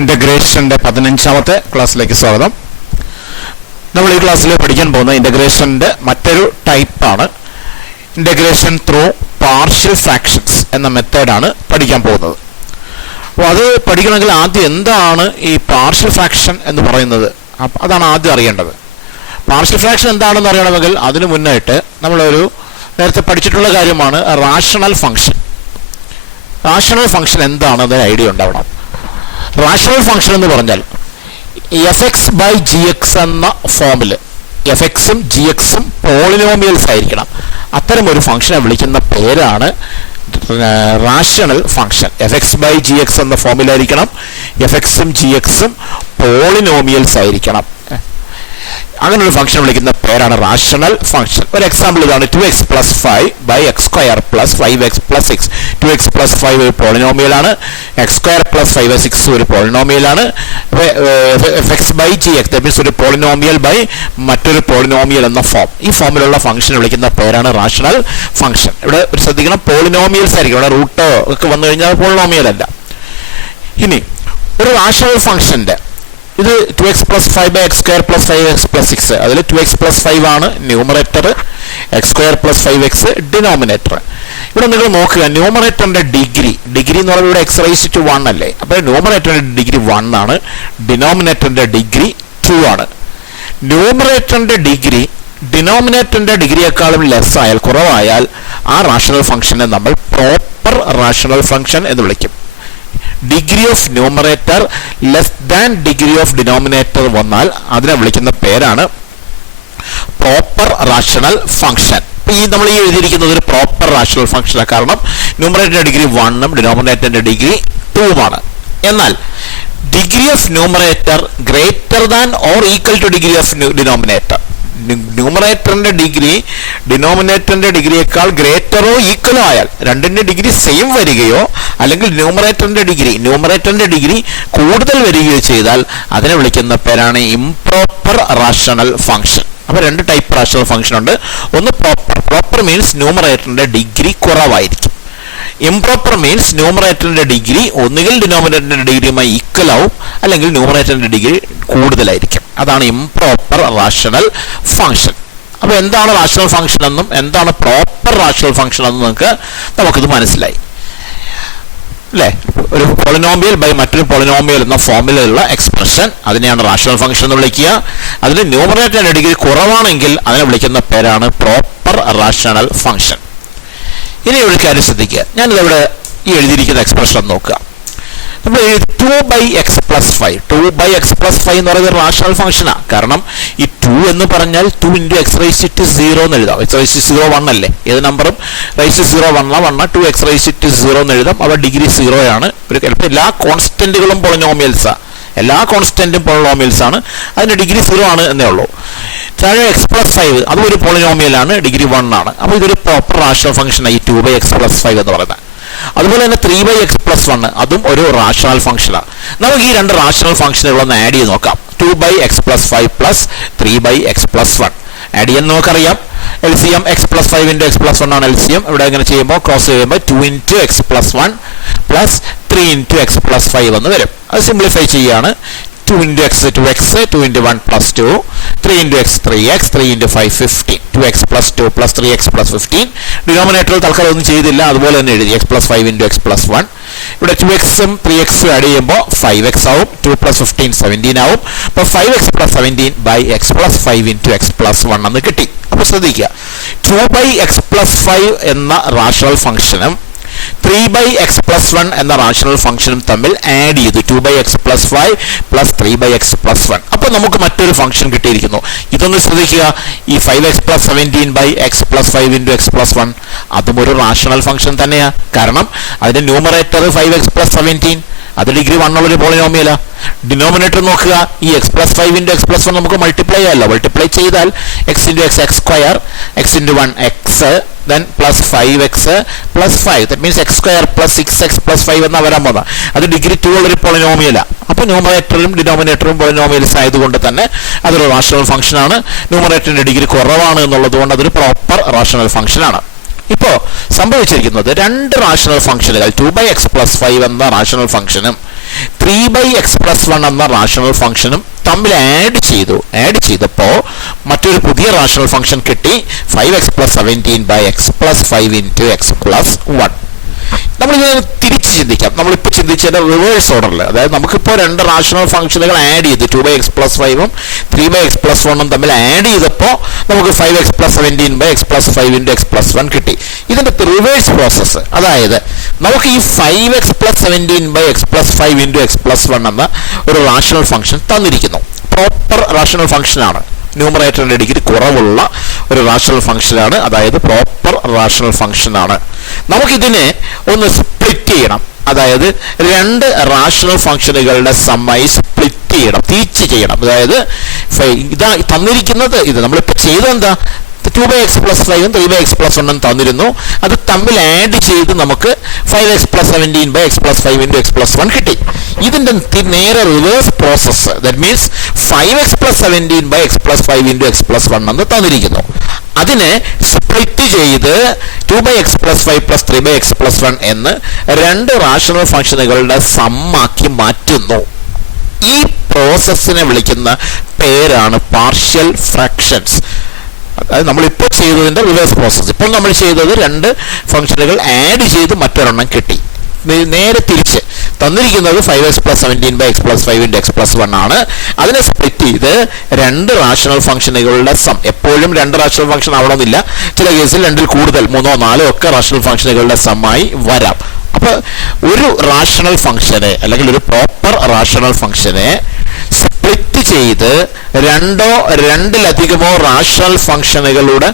ഇന്റഗ്രേഷന്റെ 15ാമത്തെ ക്ലാസ്സിലേക്ക് സ്വാഗതം. നമ്മൾ ഈ ക്ലാസ്സിൽ പഠിക്കാൻ പോകുന്ന ഇന്റഗ്രേഷന്റെ മറ്റൊരു ടൈപ്പാണ് ഇന്റഗ്രേഷൻ ത്രൂ പാർഷ്യൽ ഫ്രാക്ഷൻസ് എന്ന മെത്തേഡാണ് പഠിക്കാൻ പോകുന്നത്. അപ്പോൾ അത് പഠിക്കണമെങ്കിൽ ആദ്യം എന്താണ് ഈ പാർഷ്യൽ ഫ്രാക്ഷൻ എന്ന് പറയുന്നത്, അതാണ് ആദ്യം അറിയേണ്ടത്. പാർഷ്യൽ ഫ്രാക്ഷൻ എന്താണെന്ന് അറിയണമെങ്കിൽ അതിനു മുന്നായിട്ട് നമ്മളൊരു നേരത്തെ പഠിച്ചിട്ടുള്ള കാര്യമാണ് റാഷണൽ ഫംഗ്ഷൻ. റാഷണൽ ഫംഗ്ഷൻ എന്താണെന്ന് ഐഡിയ ഉണ്ടാവണം. റാഷണൽ ഫംഗ്ഷൻ എന്ന് പറഞ്ഞാൽ എഫ്(x) ബൈ gx എന്ന ഫോമിൽ എഫ്(x)ഉം gxഉം പോളിനോമിയൽസ് ആയിരിക്കണം. അത്തരം ഒരു ഫംഗ്ഷനെ വിളിക്കുന്ന പേരാണ് റാഷണൽ ഫംഗ്ഷൻ. എഫ്(x) ബൈ gx എന്ന ഫോമിലായിരിക്കണം. എഫ്(x)ഉം gxഉം പോളിനോമിയൽസ് ആയിരിക്കണം. അങ്ങനെ ഒരു ഫംഗ്ഷൻ വിളിക്കുന്ന പേരാണ് റാഷണൽ ഫംഗ്ഷൻ. ഒരു എക്സാമ്പിൾ ഇതാണ് 2x + 5 by x² + 5x + 6. 2x + 5 ഒരു പോളിനോമിയലാണ്, x² + 5x ഒരു പോളിനോമിയലാണ്. f(x) by gx that means ഒരു പോളിനോമിയൽ ബൈ മറ്റൊരു പോളിനോമിയൽ എന്ന ഫോം. ഈ ഫോമിലുള്ള ഫംഗ്ഷൻ വിളിക്കുന്ന പേരാണ് റാഷണൽ ഫംഗ്ഷൻ. ഇവിടെ ഒരു ശ്രദ്ധിക്കണം, പോളിനോമിയൽസ് ആയിരിക്കും. ഇവിടെ റൂട്ടോ ഒക്കെ വന്നു കഴിഞ്ഞാൽ പോളിനോമിയൽ അല്ല. ഇനി ഒരു റാഷണൽ ഫംഗ്ഷന്റെ ഇത് 2x + 5 ബൈ x² + 5x + 6. അതിൽ 2x + 5 ആണ് ന്യൂമറേറ്റർ, x² + 5x ഡിനോമിനേറ്റർ. ഇവിടെ നിങ്ങൾ നോക്കുക, ന്യൂമറേറ്ററിന്റെ ഡിഗ്രി എന്ന് പറയുന്നത് ഇവിടെ x⁻1 അല്ലേ. അപ്പോൾ ന്യൂമറേറ്ററിന്റെ ഡിഗ്രി 1 ആണ്, ഡിനോമിനേറ്ററിന്റെ ഡിഗ്രി 2 ആണ്. ന്യൂമറേറ്ററിന്റെ ഡിഗ്രി ഡിനോമിനേറ്ററിന്റെ ഡിഗ്രിയെക്കാളും ലെസ് ആയാൽ, കുറവായാൽ, ആ റാഷണൽ ഫംഗ്ഷനെ നമ്മൾ പ്രോപ്പർ റാഷണൽ ഫംഗ്ഷൻ എന്ന് വിളിക്കും. Degree of numerator less than degree of denominator വന്നാൽ അതിനെ വിളിക്കുന്ന പേരാണ് പ്രോപ്പർ റാഷണൽ ഫംഗ്ഷൻ. ഈ നമ്മൾ ഈ എഴുതിയിരിക്കുന്നത് ഒരു പ്രോപ്പർ റാഷണൽ ഫംഗ്ഷനാണ്. കാരണം ന്യൂമറേറ്ററിന്റെ ഡിഗ്രി 1ഉം ഡിനോമിനേറ്ററിന്റെ ഡിഗ്രി 2ഉമാണ്. എന്നാൽ degree of numerator greater than or equal to degree of denominator. ന്യൂമറേറ്ററിന്റെ ഡിഗ്രി ഡിനോമിനേറ്ററിന്റെ ഡിഗ്രിയേക്കാൾ ഗ്രേറ്ററോ ഈക്വലോ ആയാൽ, രണ്ടിന്റെ ഡിഗ്രി സെയിം വരികയോ അല്ലെങ്കിൽ ന്യൂമറേറ്ററിന്റെ ഡിഗ്രി കൂടുതൽ വരികയോ ചെയ്താൽ അതിനെ വിളിക്കുന്ന പേരാണ് ഇംപ്രോപ്പർ റാഷണൽ ഫംഗ്ഷൻ. അപ്പോൾ രണ്ട് ടൈപ്പ് റാഷണൽ ഫംഗ്ഷൻ ഉണ്ട്. ഒന്ന് പ്രോപ്പർ മീൻസ് ന്യൂമറേറ്ററിന്റെ ഡിഗ്രി കുറവായിരിക്കും. ഇംപ്രോപ്പർ മീൻസ് ന്യൂമറേറ്ററിന്റെ ഡിഗ്രി ഒന്നുകിൽ ഡിനോമിനേറ്ററിന്റെ ഡിഗ്രിയുമായി ഈക്വൽ ആവും, അല്ലെങ്കിൽ ന്യൂമറേറ്ററിന്റെ ഡിഗ്രി കൂടുതലായിരിക്കും. അതാണ് ഇംപ്രോപ്പർ റാഷണൽ ഫംഗ്ഷൻ. അപ്പോൾ എന്താണ് റാഷണൽ ഫംഗ്ഷൻ എന്നും എന്താണ് പ്രോപ്പർ റാഷണൽ ഫംഗ്ഷൻ എന്നും നമുക്കിത് മനസ്സിലായി അല്ലേ. ഒരു പോളിനോമിയൽ ബൈ മറ്റൊരു പോളിനോമിയൽ എന്ന ഫോമിലുള്ള എക്സ്പ്രഷൻ, അതിനെയാണ് റാഷണൽ ഫംഗ്ഷൻ എന്ന് വിളിക്കുക. അതിന് ന്യൂമറേറ്ററിന്റെ ഡിഗ്രി കുറവാണെങ്കിൽ അതിനെ വിളിക്കുന്ന പേരാണ് പ്രോപ്പർ റാഷണൽ ഫംഗ്ഷൻ. ഇനി ഒരു കാര്യം ശ്രദ്ധിക്കുക, ഞാനിതിവിടെ ഈ എഴുതിയിരിക്കുന്ന എക്സ്പ്രഷൻ നോക്കുക. നമ്മൾ 2/x + 5 2/x + 5 എന്ന് പറയുന്നത് റാഷണൽ ഫംഗ്ഷനാണ്. കാരണം ഈ 2 എന്ന് പറഞ്ഞാൽ 2 × x⁻0 എന്ന് എഴുതാം. x⁻0 1 അല്ലേ, ഏത് നമ്പറും x⁻0 1 2x⁻0 എന്ന് എഴുതാം. അവ ഡിഗ്രി 0 ആണ്. ഒരു എല്ലാ കോൺസ്റ്റന്റുകളും പോളിനോമിയൽസാണ്, എല്ലാ കോൺസ്റ്റന്റും പോളിനോമിയൽസാണ്, അതിന്റെ ഡിഗ്രി 0 ആണ് എന്നേ ഉള്ളൂ. താഴെ x + 5 അതും ഒരു പോളിനോമിയലാണ്, ഡിഗ്രി 1 ആണ്. അപ്പോൾ ഇതൊരു പ്രോപ്പർ റാഷണൽ ഫംഗ്ഷനാണ് ഈ 2/x + 5 എന്ന് പറയുന്നത്. അതുപോലെ തന്നെ 3/x + 1 അതും ഒരു റാഷണൽ ഫംഗ്ഷനാണ്. നമുക്ക് ഈ രണ്ട് റാഷണൽ ഫംഗ്ഷനുകളൊന്ന് ആഡ് ചെയ്ത് നോക്കാം. 2/x + 5 + 3/x + 1 ആഡ് ചെയ്യാൻ നമുക്കറിയാം. LCM x + 5 × x + 1 ആണ് LCM. ഇവിടെ ഇങ്ങനെ ചെയ്യുമ്പോൾ ക്രോസ് ചെയ്യുമ്പോൾ 2 × x + 1 + 3 × x + 5 എന്ന് വരും. അത് സിംപ്ലിഫൈ ചെയ്യുകയാണ്. 2 × x 2x 2 × 1 + 2 3 × x 3x 3 × 5 15 2x + 2 + 3x + 15. ഡിനോമിനേറ്ററിൽ തൽക്കാലം ഒന്നും ചെയ്തില്ല, അതുപോലെ തന്നെ എഴുതി x + 5 × x + 1. ഇവിടെ 2xഉം 3xഉം ആഡ് ചെയ്യുമ്പോൾ 5x ആവും. 2 + 15 17 ആവും. അപ്പോൾ 5x + 17 / x + 5 × x + 1 എന്ന് കിട്ടി. അപ്പോൾ ശ്രദ്ധിക്കുക, 2/x + 5 എന്ന റാഷണൽ ഫംഗ്ഷനും 3/x + 1 എന്ന റാഷണൽ ഫംഗ്ഷനും തമ്മിൽ ആഡ് ചെയ്തു. 2/x + 5 + 3/x + 1. അപ്പോൾ നമുക്ക് മറ്റൊരു ഫംഗ്ഷൻ കിട്ടിയിരിക്കുന്നു. ഇതൊന്ന് ശ്രദ്ധിക്കുക, ഈ 5x + 17 / x + 5 × x + 1 അതും ഒരു റാഷണൽ ഫംഗ്ഷൻ തന്നെയാണ്. കാരണം അതിന്റെ ന്യൂമറേറ്റർ 5x + 17, അത് ഡിഗ്രി 1 ഉള്ളൊരു പോളിനോമിയലാണ്. ഡിനോമിനേറ്റർ നോക്കുക, ഈ x + 5 × x + 1 നമുക്ക് മൾട്ടിപ്ലൈ ചെയ്യാമല്ലോ. മൾട്ടിപ്ലൈ ചെയ്താൽ x × x x², x × 1 x, then plus 5x plus 5. That means x² plus 6x plus 5 എന്നാ വരാൻ പോകുന്നത്. അത് ഡിഗ്രി 2 ഉള്ളൊരു പോളിനോമിയലാണ്. അപ്പോൾ ന്യൂമറേറ്ററും ഡിനോമിനേറ്ററും പോളിനോമിയൽസ് ആയതുകൊണ്ട് തന്നെ അതൊരു റാഷണൽ ഫംഗ്ഷനാണ്. ന്യൂമറേറ്ററിന്റെ ഡിഗ്രി കുറവാണ് എന്നുള്ളത് കൊണ്ട് അതൊരു പ്രോപ്പർ റാഷണൽ ഫംഗ്ഷനാണ്. ഇപ്പോൾ സംഭവിച്ചിരിക്കുന്നത് രണ്ട് റാഷണൽ ഫംഗ്ഷനുകൾ 2/x + 5 എന്ന റാഷണൽ ഫംഗ്ഷനും 3/x+1 എന്ന റാഷണൽ ഫംഗ്ഷനും തമ്മിൽ ആഡ് ചെയ്തപ്പോൾ മറ്റൊരു പുതിയ റാഷണൽ ഫംഗ്ഷൻ കിട്ടി 5x+17/x+5 × x+1. നമ്മളിത് തിരിച്ച് ചിന്തിക്കാം. നമ്മളിപ്പോൾ ചിന്തിച്ചതിന്റെ റിവേഴ്സ് ഓർഡറിൽ, അതായത് നമുക്കിപ്പോൾ രണ്ട് റാഷണൽ ഫംഗ്ഷനുകൾ ആഡ് ചെയ്ത് 2/x+5 3/x+1 തമ്മിൽ ആഡ് ചെയ്തപ്പോൾ നമുക്ക് 5x+17/x+5 × x+1 കിട്ടി. ഇതിന്റെ റിവേഴ്സ് പ്രോസസ്സ്, അതായത് നമുക്ക് ഈ 5x+17/x+5 × x+1 എന്ന ഒരു റാഷണൽ ഫംഗ്ഷൻ തന്നിരിക്കുന്നു. പ്രോപ്പർ റാഷണൽ ഫംഗ്ഷനാണ്, ന്യൂമറേറ്ററിന്റെ ഡിഗ്രി കുറവുള്ള ഒരു റാഷണൽ ഫംഗ്ഷനാണ്, അതായത് പ്രോപ്പർ റാഷണൽ ഫംഗ്ഷനാണ്. നമുക്കിതിനെ ഒന്ന് സ്പ്ലിറ്റ് ചെയ്യണം, അതായത് രണ്ട് റാഷണൽ ഫംഗ്ഷനുകളുടെ സമ്മായി സ്പ്ലിറ്റ് ചെയ്യണം, തിരിച്ച് ചെയ്യണം. അതായത് ഇതാ തന്നിരിക്കുന്നത്, ഇത് നമ്മളിപ്പോൾ ചെയ്തെന്താ, 2/x+5 3/x+1 തന്നിരുന്നു. അത് തമ്മിൽ ആഡ് ചെയ്ത് നമുക്ക് 5x+17/x+5 × x+1 കിട്ടി. ഇതിന്റെ നേരെ reverse process, that means 5x+17/x+5 × x+1 എന്ന് തന്നിരിക്കുന്നു. അതിനെ സ്പ്ലിറ്റ് ചെയ്ത് 2/x+5 3/x+1 എന്ന് രണ്ട് റാഷണൽ ഫംഗ്ഷനുകളുടെ സമ്മാക്കി മാറ്റുന്നു. ഈ പ്രോസസ്സിനെ വിളിക്കുന്ന പേരാണ് പാർഷ്യൽ ഫ്രാക്ഷൻസ്. അതായത് നമ്മളിപ്പോൾ ചെയ്തതിന്റെ റിവേഴ്സ് പ്രോസസ്സ്. ഇപ്പോൾ നമ്മൾ ചെയ്തത് രണ്ട് ഫംഗ്ഷനുകൾ ആഡ് ചെയ്ത് മറ്റൊരെണ്ണം കിട്ടി. നേരെ തിരിച്ച് തന്നിരിക്കുന്നത് 5x+17/x+5 × x+1 ആണ്. അതിനെ സ്പ്ലിറ്റ് ചെയ്ത് രണ്ട് റാഷണൽ ഫംഗ്ഷനുകളുടെ സം, എപ്പോഴും രണ്ട് റാഷണൽ ഫംഗ്ഷൻ ആവണമെന്നില്ല, ചില കേസിൽ രണ്ടിൽ കൂടുതൽ 3 or 4 ഒക്കെ റാഷണൽ ഫംഗ്ഷനുകളുടെ സമ്മായി വരാം. അപ്പൊ ഒരു റാഷണൽ ഫംഗ്ഷനെ അല്ലെങ്കിൽ ഒരു പ്രോപ്പർ റാഷണൽ ഫംഗ്ഷനെ സ്പ്ലിറ്റ് ചെയ്ത് രണ്ടോ രണ്ടിലധികമോ റാഷണൽ ഫംഗ്ഷനുകളുടെ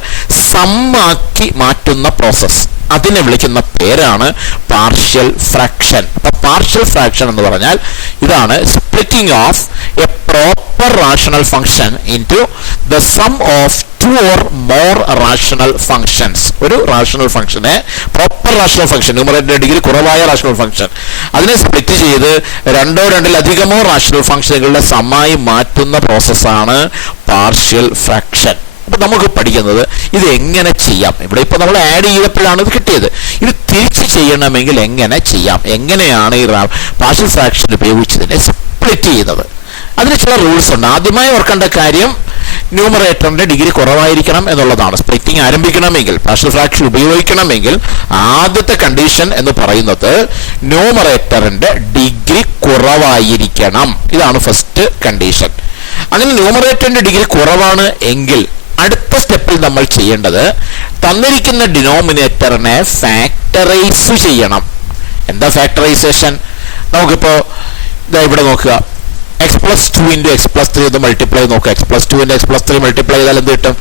സമ്മാക്കി മാറ്റുന്ന പ്രോസസ്, അതിനെ വിളിക്കുന്ന പേരാണ് പാർഷ്യൽ ഫ്രാക്ഷൻ. അപ്പൊ പാർഷ്യൽ ഫ്രാക്ഷൻ എന്ന് പറഞ്ഞാൽ ഇതാണ് splitting of A proper rational function into the sum of 2 or more rational functions. ഒരു റാഷണൽ ഫംഗ്ഷനെ, proper rational function, numerator degree കുറവായ റാഷണൽ ഫംഗ്ഷൻ, അതിനെ സ്പ്ലിറ്റ് ചെയ്ത് രണ്ടോ രണ്ടിലധികമോ റാഷണൽ ഫംഗ്ഷനുകളുടെ സമ്മായി മാറ്റുന്ന പ്രോസസ്സാണ് പാർഷ്യൽ ഫ്രാക്ഷൻ. അപ്പൊ നമുക്ക് പഠിക്കുന്നത് ഇത് എങ്ങനെ ചെയ്യാം. ഇവിടെ ഇപ്പൊ നമ്മൾ ആഡ് ചെയ്തപ്പോഴാണ് ഇത് കിട്ടിയത്. ഇത് തിരിച്ച് ചെയ്യണമെങ്കിൽ എങ്ങനെ ചെയ്യാം, എങ്ങനെയാണ് ഈ പാർഷ്യൽ ഫ്രാക്ഷൻ ഉപയോഗിച്ചതിനെ സ്പ്ലിറ്റ് ചെയ്യുന്നത്. അതിന് ചില റൂൾസ് ഉണ്ട്. ആദ്യമായി ഓർക്കേണ്ട കാര്യം ന്യൂമറേറ്ററിന്റെ ഡിഗ്രി കുറവായിരിക്കണം എന്നുള്ളതാണ്. സ്പ്ലിറ്റിംഗ് ആരംഭിക്കണമെങ്കിൽ, പാർഷ്യൽ ഫ്രാക്ഷൻ ഉപയോഗിക്കണമെങ്കിൽ ആദ്യത്തെ കണ്ടീഷൻ എന്ന് പറയുന്നത് ന്യൂമറേറ്ററിന്റെ ഡിഗ്രി കുറവായിരിക്കണം. ഇതാണ് ഫസ്റ്റ് കണ്ടീഷൻ. അങ്ങനെ ന്യൂമറേറ്ററിന്റെ ഡിഗ്രി കുറവാണ് എങ്കിൽ അടുത്ത സ്റ്റെപ്പിൽ നമ്മൾ ചെയ്യേണ്ടത് തന്നിരിക്കുന്ന ഡിനോമിനേറ്ററിനെ ഫാക്ടറൈസ് ചെയ്യണം. എന്താ ഫാക്ടറൈസേഷൻ? നമുക്കിപ്പോ ഇവിടെ നോക്കുക, x+2 × x+3 എന്ന് മൾട്ടിപ്ലൈ നോക്കുക. x+2 × x+3 മൾട്ടിപ്ലൈ ചെയ്താൽ എന്ത് കിട്ടും?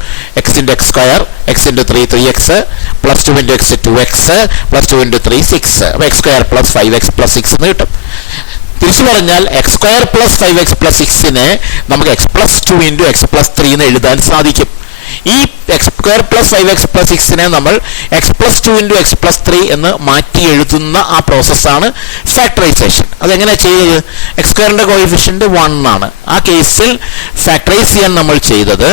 x × x², x × 3 3x, +2 × x 2x, +2 × 3 6. അപ്പൊ x² + 5x + 6 എന്ന് കിട്ടും. തിരിച്ചു പറഞ്ഞാൽ x² + 5x + 6നെ നമുക്ക് x+2 × x+3 എന്ന് എഴുതാൻ സാധിക്കും. ഈ x² + 5x + 6നെ നമ്മൾ x+2 × x+3 എന്ന് മാറ്റി എഴുതുന്ന ആ പ്രോസസ്സാണ് ഫാക്ടറൈസേഷൻ. അതെങ്ങനെ ചെയ്തത്? x² കോഎഫിഷ്യന്റ് 1 ആണ്. ആ കേസിൽ ഫാക്ടറൈസ് ചെയ്യാൻ നമ്മൾ ചെയ്തത്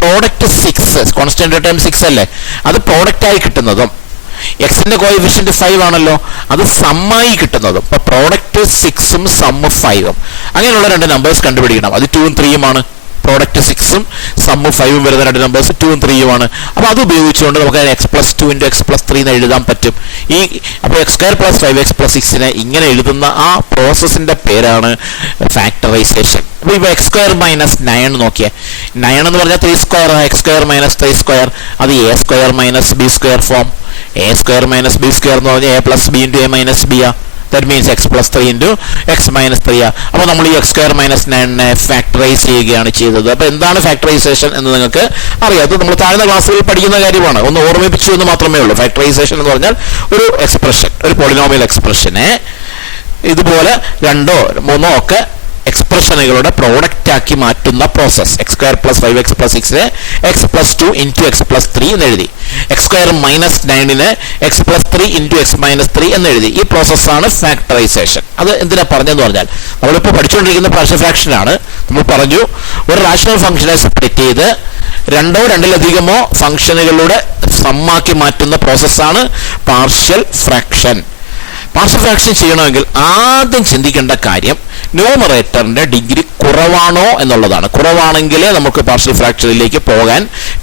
പ്രോഡക്റ്റ് 6, കോൺസ്റ്റന്റ് ടേം 6 അല്ലേ, അത് പ്രോഡക്റ്റ് ആയി കിട്ടുന്നതും എക്സിന്റെ കോഎഫിഷ്യന്റ് 5 ആണല്ലോ, അത് സമ്മായി കിട്ടുന്നതും. അപ്പൊ പ്രോഡക്റ്റ് 6ഉം സമ്മ് 5ഉം, അങ്ങനെയുള്ള രണ്ട് നമ്പേഴ്സ് കണ്ടുപിടിക്കണം. അത് 2ഉം 3ഉം ആണ്. പ്രോഡക്റ്റ് 6ഉം സമ്മ് 5ഉം വരുന്ന രണ്ട് നമ്പേഴ്സ് 2ഉം 3ഉം ആണ്. അപ്പൊ അത് ഉപയോഗിച്ചുകൊണ്ട് നമുക്ക് x+2 × x+3 എന്ന് എഴുതാൻ പറ്റും. അപ്പൊ x² + 5x + 6നെ ഇങ്ങനെ എഴുതുന്ന ആ പ്രോസസ്സിന്റെ പേരാണ് ഫാക്ടറൈസേഷൻ. അപ്പൊ ഇപ്പൊ x² - 9 നോക്കിയേ. 9 എന്ന് പറഞ്ഞാൽ 3², x² - 3², അത് a² - b² form. a² - b² എന്ന് പറഞ്ഞാൽ a + b × a - b ആ. That means x + 3 × x - 3 ആ. അപ്പോൾ നമ്മൾ ഈ x² - 9നെ ഫാക്ടറൈസ് ചെയ്യുകയാണ് ചെയ്തത്. അപ്പോൾ എന്താണ് ഫാക്ടറൈസേഷൻ എന്ന് നിങ്ങൾക്ക് അറിയാം. അത് നമ്മൾ താഴ്ന്ന ക്ലാസ്സുകളിൽ പഠിക്കുന്ന കാര്യമാണ്. ഒന്ന് ഓർമ്മിപ്പിച്ചു എന്ന് മാത്രമേ ഉള്ളൂ. ഫാക്ടറൈസേഷൻ എന്ന് പറഞ്ഞാൽ ഒരു എക്സ്പ്രഷൻ, ഒരു പോളിനോമിയൽ എക്സ്പ്രഷനെ ഇതുപോലെ 2 or 3 ഒക്കെ എക്സ്പ്രഷനുകളുടെ പ്രോഡക്റ്റ് ആക്കി മാറ്റുന്ന process. x² + 5x + 6നെ x+2 × x+3 എന്ന് എഴുതി. x² - 9നെ x+3 × x - 3 എന്ന് എഴുതി. ഈ പ്രോസസ്സാണ് ഫാക്ടറൈസേഷൻ. അത് എന്തിനാ പറഞ്ഞെന്ന് പറഞ്ഞാൽ നമ്മളിപ്പോൾ പഠിച്ചുകൊണ്ടിരിക്കുന്ന പാർഷ്യൽ ഫ്രാക്ഷനാണ്. നമ്മൾ പറഞ്ഞു ഒരു റാഷണൽ ഫംഗ്ഷനെ സ്പ്ലിറ്റ് ചെയ്ത് രണ്ടോ രണ്ടിലധികമോ ഫംഗ്ഷനുകളുടെ സമ്മാക്കി മാറ്റുന്ന പ്രോസസ്സാണ് പാർഷ്യൽ ഫ്രാക്ഷൻ. പാർഷ്യൽ ഫ്രാക്ഷൻ ചെയ്യണമെങ്കിൽ ആദ്യം ചിന്തിക്കേണ്ട കാര്യം ന്യൂമറേറ്ററിന്റെ ഡിഗ്രി കുറവാണോ എന്നുള്ളതാണ്. കുറവാണെങ്കിലേ നമുക്ക് പാർഷ്യൽ ഫ്രാക്ഷനിലേക്ക് പോകാൻ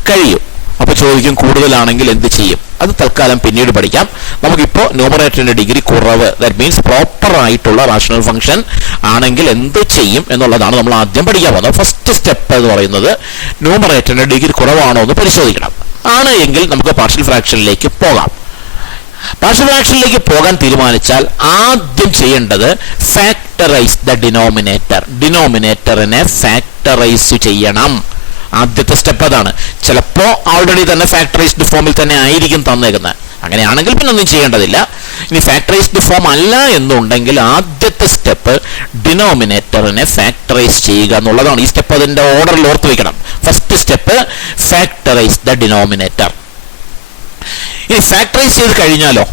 കഴിയും. അപ്പൊ ചോദിക്കും കൂടുതലാണെങ്കിൽ എന്ത് ചെയ്യും? അത് തൽക്കാലം പിന്നീട് പഠിക്കാം. നമുക്കിപ്പോൾ ന്യൂമറേറ്ററിന്റെ ഡിഗ്രി കുറവ്, ദാറ്റ് മീൻസ് പ്രോപ്പർ ആയിട്ടുള്ള റാഷണൽ ഫംഗ്ഷൻ ആണെങ്കിൽ എന്ത് ചെയ്യും എന്നുള്ളതാണ് നമ്മൾ ആദ്യം പഠിക്കാൻ പോകുന്നത്. ഫസ്റ്റ് സ്റ്റെപ്പ് എന്ന് പറയുന്നത് ന്യൂമറേറ്ററിന്റെ ഡിഗ്രി കുറവാണോ എന്ന് പരിശോധിക്കണം. ആണ് എങ്കിൽ നമുക്ക് പാർഷ്യൽ ഫ്രാക്ഷനിലേക്ക് പോകാം. പാർഷ്യൽ ഫ്രാക്ഷനിലേക്ക് പോകാൻ തീരുമാനിച്ചാൽ ആദ്യം ചെയ്യേണ്ടത് ഫാക്ടറൈസ് ദ ഡിനോമിനേറ്റർ. ഡിനോമിനേറ്ററിനെ ഫാക്ടറൈസ് ചെയ്യണം. ആദ്യത്തെ സ്റ്റെപ്പ് അതാണ്. ചിലപ്പോൾ ഓൾറെഡി തന്നെ ഫാക്ടറൈസ്ഡ് ഫോമിൽ തന്നെ ആയിരിക്കും തന്നേക്കുന്നത്. അങ്ങനെയാണെങ്കിൽ പിന്നെ ഒന്നും ചെയ്യേണ്ടതില്ല. ഇനി ഫാക്ടറൈസ്ഡ് ഫോം അല്ല എന്നുണ്ടെങ്കിൽ ആദ്യത്തെ സ്റ്റെപ്പ് ഡിനോമിനേറ്ററിനെ ഫാക്ടറൈസ് ചെയ്യുക എന്നുള്ളതാണ്. ഈ സ്റ്റെപ്പ് അതിന്റെ ഓർഡറിൽ ഓർത്ത് വയ്ക്കണം. First step factorise the denominator. ഇനി ഫാക്ടറൈസ് ചെയ്ത് കഴിഞ്ഞാലോ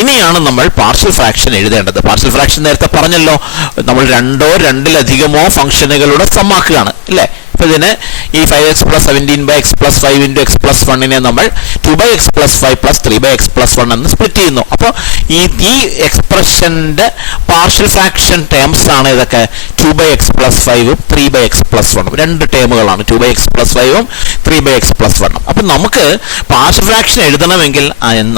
ഇനിയാണ് നമ്മൾ പാർഷ്യൽ ഫ്രാക്ഷൻ എഴുതേണ്ടത്. പാർഷ്യൽ ഫ്രാക്ഷൻ നേരത്തെ പറഞ്ഞല്ലോ, നമ്മൾ രണ്ടോ രണ്ടിലധികമോ ഫംഗ്ഷനുകളുടെ സമ്മാക്കുകയാണ് അല്ലേ. ഇപ്പൊ ഇതിന് ഈ 5x + 17/x + 5 × x + 1 നമ്മൾ 2/x + 5 + 3/x + 1 എന്ന് സ്പ്ലിറ്റ് ചെയ്യുന്നു. അപ്പോൾ ഈ എക്സ്പ്രഷന്റെ പാർഷ്യൽ ഫ്രാക്ഷൻ ടേംസ് ആണ് ഇതൊക്കെ. 2/x + 5 3/x + 1 രണ്ട് ടേമുകളാണ്. 2/x + 5 3/x + 1. അപ്പൊ നമുക്ക് പാർഷ്യൽ ഫ്രാക്ഷൻ എഴുതണമെങ്കിൽ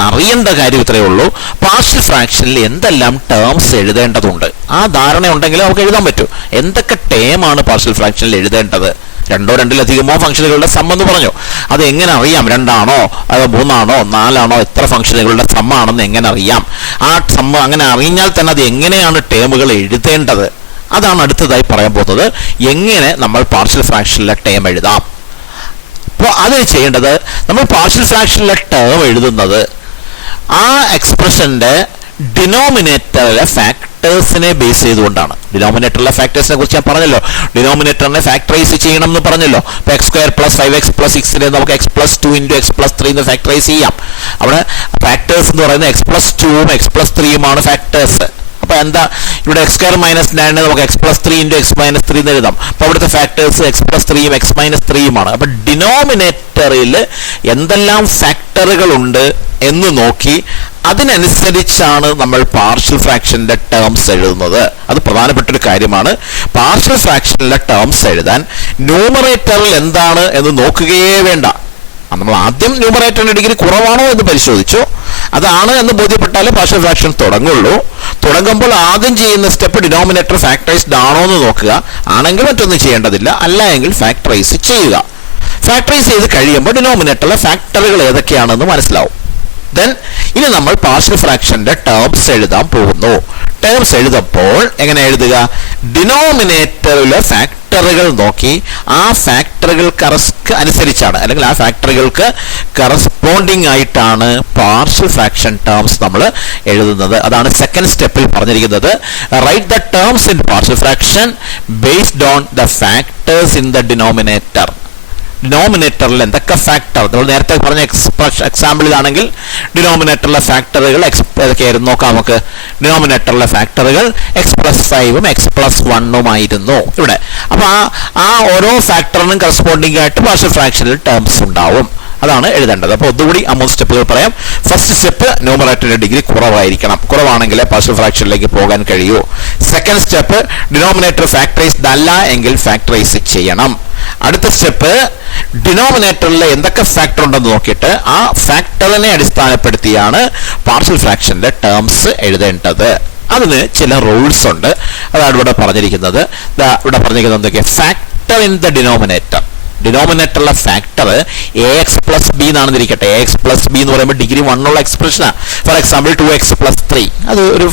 അറിയേണ്ട കാര്യം ഇത്രയേ ഉള്ളൂ. പാർഷ്യൽ ഫ്രാക്ഷനിൽ എന്തെല്ലാം ടേംസ് എഴുതേണ്ടതുണ്ട്. ആ ധാരണ ഉണ്ടെങ്കിൽ നമുക്ക് എഴുതാൻ പറ്റും. എന്തൊക്കെ ടേമാണ് പാർഷ്യൽ ഫ്രാക്ഷനിൽ എഴുതേണ്ടത്? രണ്ടോ രണ്ടിലധികമോ ഫംഗ്ഷനുകളുടെ സം എന്ന് പറഞ്ഞു. അത് എങ്ങനെ അറിയാം? 2 ആണോ അതോ 3 ആണോ 4 ആണോ എത്ര ഫംഗ്ഷനുകളുടെ സം ആണെന്ന് എങ്ങനെ അറിയാം? ആ സം അങ്ങനെ അറിഞ്ഞാൽ തന്നെ അത് എങ്ങനെയാണ് ടേമുകൾ എഴുതേണ്ടത്? അതാണ് അടുത്തതായി പറയാൻ പോകുന്നത്. എങ്ങനെ നമ്മൾ പാർഷ്യൽ ഫ്രാക്ഷനിലെ ടേം എഴുതാം. അപ്പോൾ അത് ചെയ്യേണ്ടത് നമ്മൾ പാർഷ്യൽ ഫ്രാക്ഷനിലെ ടേം എഴുതുന്നത് ആ എക്സ്പ്രഷന്റെ ഡിനോമിനേറ്ററിലെ ഫാക്ടേഴ്സിനെ ബേസ് ചെയ്തുകൊണ്ടാണ്. ഡിനോമിനേറ്ററിലെ ഫാക്ടേഴ്സിനെ കുറിച്ച് ഞാൻ പറഞ്ഞല്ലോ. ഡിനോമിനേറ്ററിനെ ഫാക്ടറൈസ് ചെയ്യണം എന്ന് പറഞ്ഞല്ലോ. ഇപ്പൊ x² + 5x + 6 നമുക്ക് x + 2 × x + 3 എന്ന് ഫാക്ടറൈസ് ചെയ്യാം. അവിടെ ഫാക്ടേഴ്സ് എന്ന് പറയുന്നത് x + 2 ഉം x + 3 ഉമാണ് ഫാക്ടേഴ്സ്. അപ്പൊ എന്താ ഇവിടെ x² - 9 നമുക്ക് x + 3 × x - 3 എന്ന് എഴുതാം. അപ്പൊ അവിടുത്തെ ഫാക്ടേഴ്സ് x + 3 ഉം x - 3 ഉമാണ്. അപ്പൊ ഡിനോമിനേറ്ററിൽ എന്തെല്ലാം ഫാക്ടറുകൾ ഉണ്ട് എന്ന് നോക്കി അതിനനുസരിച്ചാണ് നമ്മൾ പാർഷ്യൽ ഫ്രാക്ഷന്റെ ടേംസ് എഴുതുന്നത്. അത് പ്രധാനപ്പെട്ട ഒരു കാര്യമാണ്. പാർഷ്യൽ ഫ്രാക്ഷനിലെ ടേംസ് എഴുതാൻ ന്യൂമറേറ്ററിൽ എന്താണ് എന്ന് നോക്കുകയേ വേണ്ട. നമ്മൾ ആദ്യം ന്യൂമറേറ്ററിന്റെ ഡിഗ്രി കുറവാണോ എന്ന് പരിശോധിച്ചു. അതാണ് എന്ന് ബോധ്യപ്പെട്ടാലേ പാർഷ്യൽ ഫ്രാക്ഷൻ തുടങ്ങുള്ളൂ. തുടങ്ങുമ്പോൾ ആദ്യം ചെയ്യുന്ന സ്റ്റെപ്പ് ഡിനോമിനേറ്റർ ഫാക്ടറൈസ്ഡ് ആണോ എന്ന് നോക്കുക. ആണെങ്കിൽ മറ്റൊന്നും ചെയ്യേണ്ടതില്ല. അല്ല എങ്കിൽ ഫാക്ടറൈസ് ചെയ്യുക. ഫാക്ടറൈസ് ചെയ്ത് കഴിയുമ്പോൾ ഡിനോമിനേറ്ററിലെ ഫാക്ടറുകൾ ഏതൊക്കെയാണെന്ന് മനസ്സിലാവും. ദെൻ ഇനി നമ്മൾ പാർഷ്യൽ ഫ്രാക്ഷന്റെ ടേംസ് എഴുതാൻ പോകുന്നു. ടേംസ് എഴുതുമ്പോൾ എങ്ങനെ എഴുതുക? ഡിനോമിനേറ്ററിലെ ഫാക്ടറുകൾ നോക്കി ആ ഫാക്ടറുകൾക്ക് അനുസരിച്ചാണ്, അല്ലെങ്കിൽ ആ ഫാക്ടറുകൾക്ക് കറസ്പോണ്ടിങ് ആയിട്ടാണ് പാർഷ്യൽ ഫ്രാക്ഷൻ ടേംസ് നമ്മൾ എഴുതുന്നത്. അതാണ് സെക്കൻഡ് സ്റ്റെപ്പിൽ പറഞ്ഞിരിക്കുന്നത്. Write the terms in partial fraction based on the factors in the denominator. ഡിനോമിനേറ്ററിൽ എന്തൊക്കെ ഫാക്ടർ, നമ്മൾ നേരത്തെ പറഞ്ഞ എക്സാമ്പിളിലാണെങ്കിൽ ഡിനോമിനേറ്ററിലെ ഫാക്ടറുകൾ ഏതൊക്കെയായിരുന്നു നോക്കാം നമുക്ക്. ഡിനോമിനേറ്ററിലെ ഫാക്ടറുകൾ x + 5 ഉം x + 1 ഉമായിരുന്നു ഇവിടെ. അപ്പൊ ആ ഓരോ ഫാക്ടറിനും കറസ്പോണ്ടിങ് ആയിട്ട് പാർഷ്യൽ ഫ്രാക്ഷനിൽ ടേംസ് ഉണ്ടാവും. അതാണ് എഴുതേണ്ടത്. അപ്പോൾ ഒന്നുകൂടി ആ 3 സ്റ്റെപ്പുകൾ പറയാം. ഫസ്റ്റ് സ്റ്റെപ്പ് ന്യൂമറേറ്ററിന്റെ ഡിഗ്രി കുറവായിരിക്കണം. കുറവാണെങ്കിലേ പാർഷ്യൽ ഫ്രാക്ഷനിലേക്ക് പോകാൻ കഴിയൂ. സെക്കൻഡ് സ്റ്റെപ്പ് ഡിനോമിനേറ്റർ ഫാക്ടറൈസ്ഡ് അല്ല എങ്കിൽ ഫാക്ടറൈസ് ചെയ്യണം. അടുത്ത സ്റ്റെപ്പ് ഡിനോമിനേറ്ററിൽ എന്തൊക്കെ ഫാക്ടർ ഉണ്ടെന്ന് നോക്കിയിട്ട് ആ ഫാക്ടറിനെ അടിസ്ഥാനപ്പെടുത്തിയാണ് പാർഷ്യൽ ഫ്രാക്ഷന്റെ ടേംസ് എഴുതേണ്ടത്. അതിന് ചില റൂൾസ് ഉണ്ട്. അതാണ് ഇവിടെ പറഞ്ഞിരിക്കുന്നത്. ഇവിടെ പറഞ്ഞിരിക്കുന്നത് എന്തൊക്കെയാ? Factor in the denominator. ഡിനോമിനേറ്ററിലെ ഫാക്ടർ ax + b എന്നാണെന്നിരിക്കട്ടെ. ax + b എന്ന് പറയുമ്പോൾ ഡിഗ്രി 1 ഉള്ള എക്സ്പ്രഷനാണ്. ഫോർ എക്സാമ്പിൾ 2x + 3 അത് ഒരു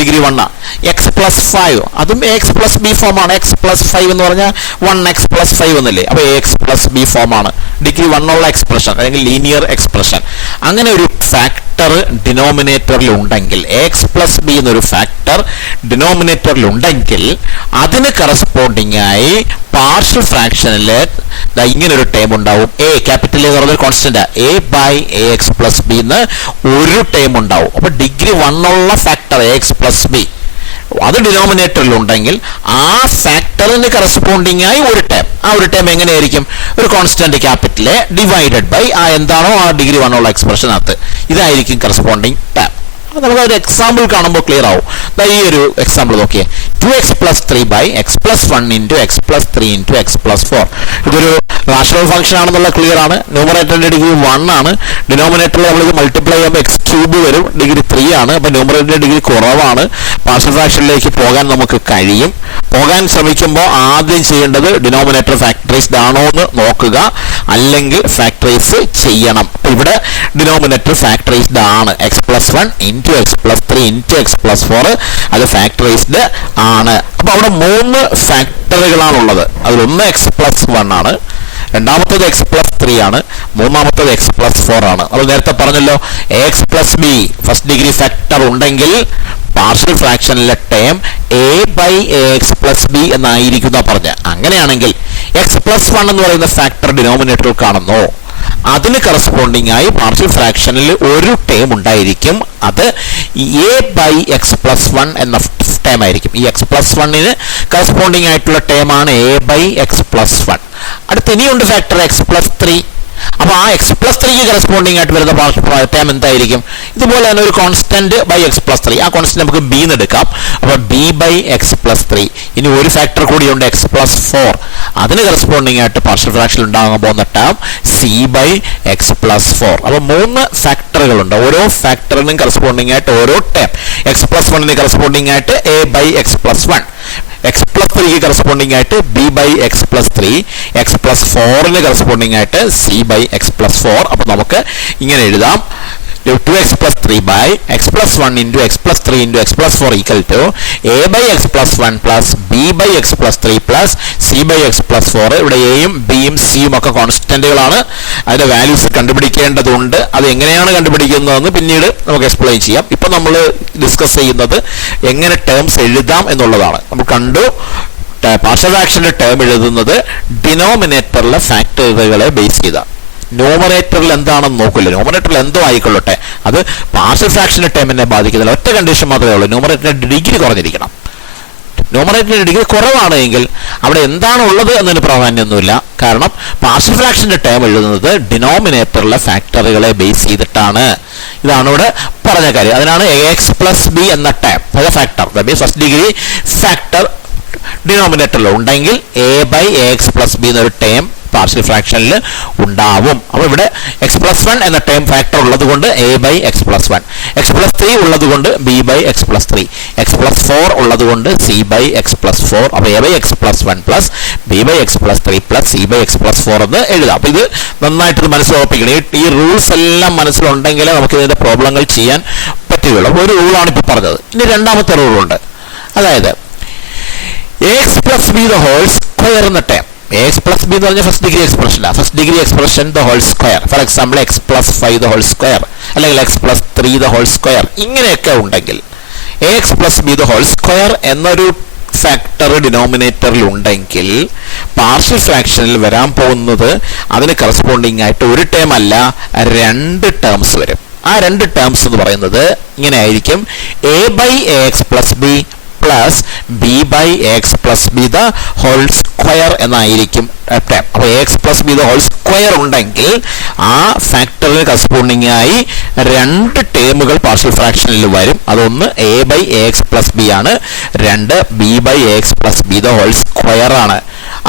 ഡിഗ്രി 1 ആണ്. x + 5 അതും ax + b ഫോമാണ്. x + 5 എന്ന് പറഞ്ഞാൽ 1x + 5 എന്നല്ലേ. അപ്പോൾ ax + b ഫോമാണ്. ഡിഗ്രി 1 ഉള്ള എക്സ്പ്രഷൻ അല്ലെങ്കിൽ ലീനിയർ എക്സ്പ്രഷൻ. അങ്ങനെ ഒരു ഫാക്ടർ ഡിനോമിനേറ്ററിൽ ഉണ്ടെങ്കിൽ, ax + b എന്നൊരു ഫാക്ടർ ഡിനോമിനേറ്ററിൽ ഉണ്ടെങ്കിൽ അതിന് കറസ്പോണ്ടിങ് ആയി പാർഷ്യൽ ഫ്രാക്ഷനിൽ ഇങ്ങനെ ഒരു ടേം ഉണ്ടാവും. എ ക്യാപിറ്റൽ എന്ന് പറഞ്ഞൊരു കോൺസ്റ്റന്റ് a/ax + b എന്ന് ഒരു ടേം ഉണ്ടാവും. അപ്പൊ ഡിഗ്രി 1 ഉള്ള ഫാക്ടർ ax + b അത് ഡിനോമിനേറ്ററിൽ ഉണ്ടെങ്കിൽ ആ ഫാക്ടറിന് കറസ്പോണ്ടിങ് ആയി ഒരു ടേം. ആ ഒരു ടേം എങ്ങനെയായിരിക്കും? ഒരു കോൺസ്റ്റന്റ് ക്യാപിറ്റൽ ഡിവൈഡഡ് ബൈ ആ എന്താണോ ആ ഡിഗ്രി 1 ഉള്ള എക്സ്പ്രഷനകത്ത്. ഇതായിരിക്കും കറസ്പോണ്ടിങ് ടേം. നമുക്കൊരു എക്സാമ്പിൾ കാണുമ്പോൾ ക്ലിയർ ആവും. ഈ ഒരു എക്സാമ്പിൾ നോക്കിയേ, 2x plus 3 by x plus 1 into x plus 3 into x plus 4. ഇതൊരു റാഷണൽ ഫംഗ്ഷൻ ആണെന്നുള്ള ക്ലിയർ ആണ്. ന്യൂമറേറ്ററിന്റെ ഡിഗ്രി 1 ആണ്. ഡിനോമിനേറ്ററിൽ നമ്മളിത് മൾട്ടിപ്ലൈ ചെയ്യുമ്പോൾ x ക്യൂബ് വരും, ഡിഗ്രി 3 ആണ്. അപ്പോൾ ന്യൂമറേറ്ററിന്റെ ഡിഗ്രി കുറവാണ്. പാർഷ്യൽ ഫ്രാക്ഷനിലേക്ക് പോകാൻ നമുക്ക് കഴിയും. പോകാൻ ശ്രമിക്കുമ്പോൾ ആദ്യം ചെയ്യേണ്ടത് ഡിനോമിനേറ്റർ ഫാക്ടറൈസ്ഡ് ആണോ എന്ന് നോക്കുക, അല്ലെങ്കിൽ ഫാക്ടറൈസ് ചെയ്യണം. അപ്പോൾ ഇവിടെ ഡിനോമിനേറ്റർ ഫാക്ടറൈസ്ഡ് ആണ്. x plus 1 into x plus 3 into x plus 4 അത് ഫാക്ടറൈസ്ഡ് ആണ്. അപ്പോൾ അവിടെ 3 ഫാക്ടറുകളാണുള്ളത്. അതിലൊന്ന് x plus 1 ആണ്, രണ്ടാമത്തത് x plus 3 ആണ്, മൂന്നാമത്തത് x plus 4 ആണ്. നമ്മൾ നേരത്തെ പറഞ്ഞല്ലോ ax plus b first degree factor ഉണ്ടെങ്കിൽ പാർഷ്യൽ ഫ്രാക്ഷനിലെ term a by ax plus b എന്നായിരിക്കും പറഞ്ഞ. അങ്ങനെയാണെങ്കിൽ x plus 1 എന്ന് പറയുന്ന ഫാക്ടർ ഡിനോമിനേറ്ററിൽ കാണുന്നു. അതിന് കറസ്പോണ്ടിങ് ആയി പാർഷ്യൽ ഫ്രാക്ഷനിൽ ഒരു ടേം ഉണ്ടായിരിക്കും. അത് a by x plus 1 എന്ന ടേം ആയിരിക്കും. ഈ x plus 1ന് കറസ്പോണ്ടിങ് ആയിട്ടുള്ള ടേം ആണ് a by x plus 1. അടുത്ത് ഇനിയുണ്ട് ഫാക്ടർ x plus 3. അപ്പോൾ ആ x plus 3ക്ക് കറസ്പോണ്ടിങ് ആയിട്ട് വരുന്ന ടേം എന്തായിരിക്കും? ഇതുപോലെ തന്നെ ഒരു കോൺസ്റ്റന്റ് ബൈ x plus 3. ആ കോൺസ്റ്റന്റ് നമുക്ക് b എന്ന് എടുക്കാം. അപ്പോൾ b by x plus 3. ഇനി ഒരു ഫാക്ടർ കൂടിയുണ്ട് x plus 4. അതിന് കറസ്പോണ്ടിങ് ആയിട്ട് പാർഷ്യൽ ഫ്രാക്ഷൻ ഉണ്ടാകാൻ പോകുന്ന term c by x plus 4. അപ്പോൾ 3 ഫാക്ടറുകളുണ്ട്. ഓരോ ഫാക്ടറിനും കറസ്പോണ്ടിങ് ആയിട്ട് ഓരോ ടേം. x plus 1ന് കറസ്പോണ്ടിങ് ആയിട്ട് a by x plus 1, x plus 3ക്ക് കറസ്പോണ്ടിങ് ആയിട്ട് b by x plus 3, x plus 4ന് കറസ്പോണ്ടിങ് ആയിട്ട് c by x plus 4. അപ്പോൾ നമുക്ക് ഇങ്ങനെ എഴുതാം, 2x plus 3 by x plus 1 into x plus 3 into x plus 4 equal to a by x plus 1 plus b by x plus 3 plus c by x plus 4. ഇവിടെ എയും ബിയും സിയും ഒക്കെ കോൺസ്റ്റന്റുകളാണ്. അതിന്റെ വാല്യൂസ് കണ്ടുപിടിക്കേണ്ടതുണ്ട്. അത് എങ്ങനെയാണ് കണ്ടുപിടിക്കുന്നതെന്ന് പിന്നീട് നമുക്ക് എക്സ്പ്ലെയിൻ ചെയ്യാം. ഇപ്പൊ നമ്മൾ ഡിസ്കസ് ചെയ്യുന്നത് എങ്ങനെ ടേംസ് എഴുതാം എന്നുള്ളതാണ്. നമ്മൾ കണ്ടു പാർഷ്യൽ ഫ്രാക്ഷന്റെ ടേം എഴുതുന്നത് ഡിനോമിനേറ്ററിലെ ഫാക്ടറുകളെ ബേസ് ചെയ്താണ്. ന്യൂമറേറ്ററിൽ എന്താണെന്ന് നോക്കില്ല. ന്യൂമറേറ്ററിൽ എന്തോ ആയിക്കൊള്ളട്ടെ, അത് പാർഷ്യൽ ഫ്രാക്ഷന്റെ ടേമിനെ ബാധിക്കുന്നില്ല. ഒറ്റ കണ്ടീഷൻ മാത്രമേ ഉള്ളൂ, ന്യൂമറേറ്ററിന്റെ ഡിഗ്രി കുറഞ്ഞിരിക്കണം. ന്യൂമറേറ്ററിന്റെ ഡിഗ്രി കുറവാണ് എങ്കിൽ അവിടെ എന്താണ് ഉള്ളത് എന്നതിന് പ്രാധാന്യമൊന്നുമില്ല. കാരണം പാർഷ്യൽ ഫ്രാക്ഷന്റെ ടേം എഴുതുന്നത് ഡിനോമിനേറ്ററിലെ ഫാക്ടറുകളെ ബേസ് ചെയ്തിട്ടാണ്. ഇതാണ് ഇവിടെ പറഞ്ഞ കാര്യം. അതിനാണ് ax plus b എന്ന term factor, first degree factor ഡിനോമിനേറ്ററിൽ ഉണ്ടെങ്കിൽ a by ax plus b എന്നൊരു ടേം പാർഷ്യൽ ഫ്രാക്ഷനിൽ ഉണ്ടാവും. അപ്പോൾ ഇവിടെ x plus 1 എന്ന ടേം ഫാക്ടർ ഉള്ളത് കൊണ്ട് a by x plus 1, x plus 3 ഉള്ളത് കൊണ്ട് b by x plus 3, x plus 4 ഉള്ളത് കൊണ്ട് c by x plus 4. അപ്പോൾ a by x plus 1 plus b by x plus 3 plus c by x plus 4 എന്ന് എഴുതാം. അപ്പോൾ ഇത് നന്നായിട്ട് മനസ്സിലുറപ്പിക്കണം. ഈ റൂൾസ് എല്ലാം മനസ്സിലുണ്ടെങ്കിൽ നമുക്ക് ഇതിന്റെ പ്രോബ്ലങ്ങൾ ചെയ്യാൻ പറ്റുകയുള്ളൂ. അപ്പോൾ ഒരു റൂളാണ് ഇപ്പോൾ പറഞ്ഞത്. ഇനി രണ്ടാമത്തെ റൂളുണ്ട്, അതായത് ax plus b the whole square എന്ന ടേം. ax plus b എന്ന് പറഞ്ഞാൽ first degree expression, first degree expression the whole square. For example x plus 5 the whole square അല്ലെങ്കിൽ x plus 3 the whole square. ഇങ്ങനെയൊക്കെ ഉണ്ടെങ്കിൽ ax plus b the whole square എന്നൊരു factor ഡിനോമിനേറ്ററിൽ ഉണ്ടെങ്കിൽ partial ഫ്രാക്ഷനിൽ വരാൻ പോകുന്നത് അതിന് കറസ്പോണ്ടിങ് ആയിട്ട് ഒരു ടേം അല്ല, 2 ടേംസ് വരും. ആ 2 ടേംസ് എന്ന് പറയുന്നത് ഇങ്ങനെ ആയിരിക്കും, a by ax plus b plus b by x plus b the whole square എന്നായിരിക്കും ടേം. അപ്പോൾ ax plus b the whole square ഉണ്ടെങ്കിൽ ആ ഫാക്ടറിന് കറസ്പോണ്ടിങ് ആയി 2 ടേമുകൾ പാർഷ്യൽ ഫ്രാക്ഷനിൽ വരും. അതൊന്ന് a by ax plus b ആണ്, 2 b by ax plus b the whole square ആണ്.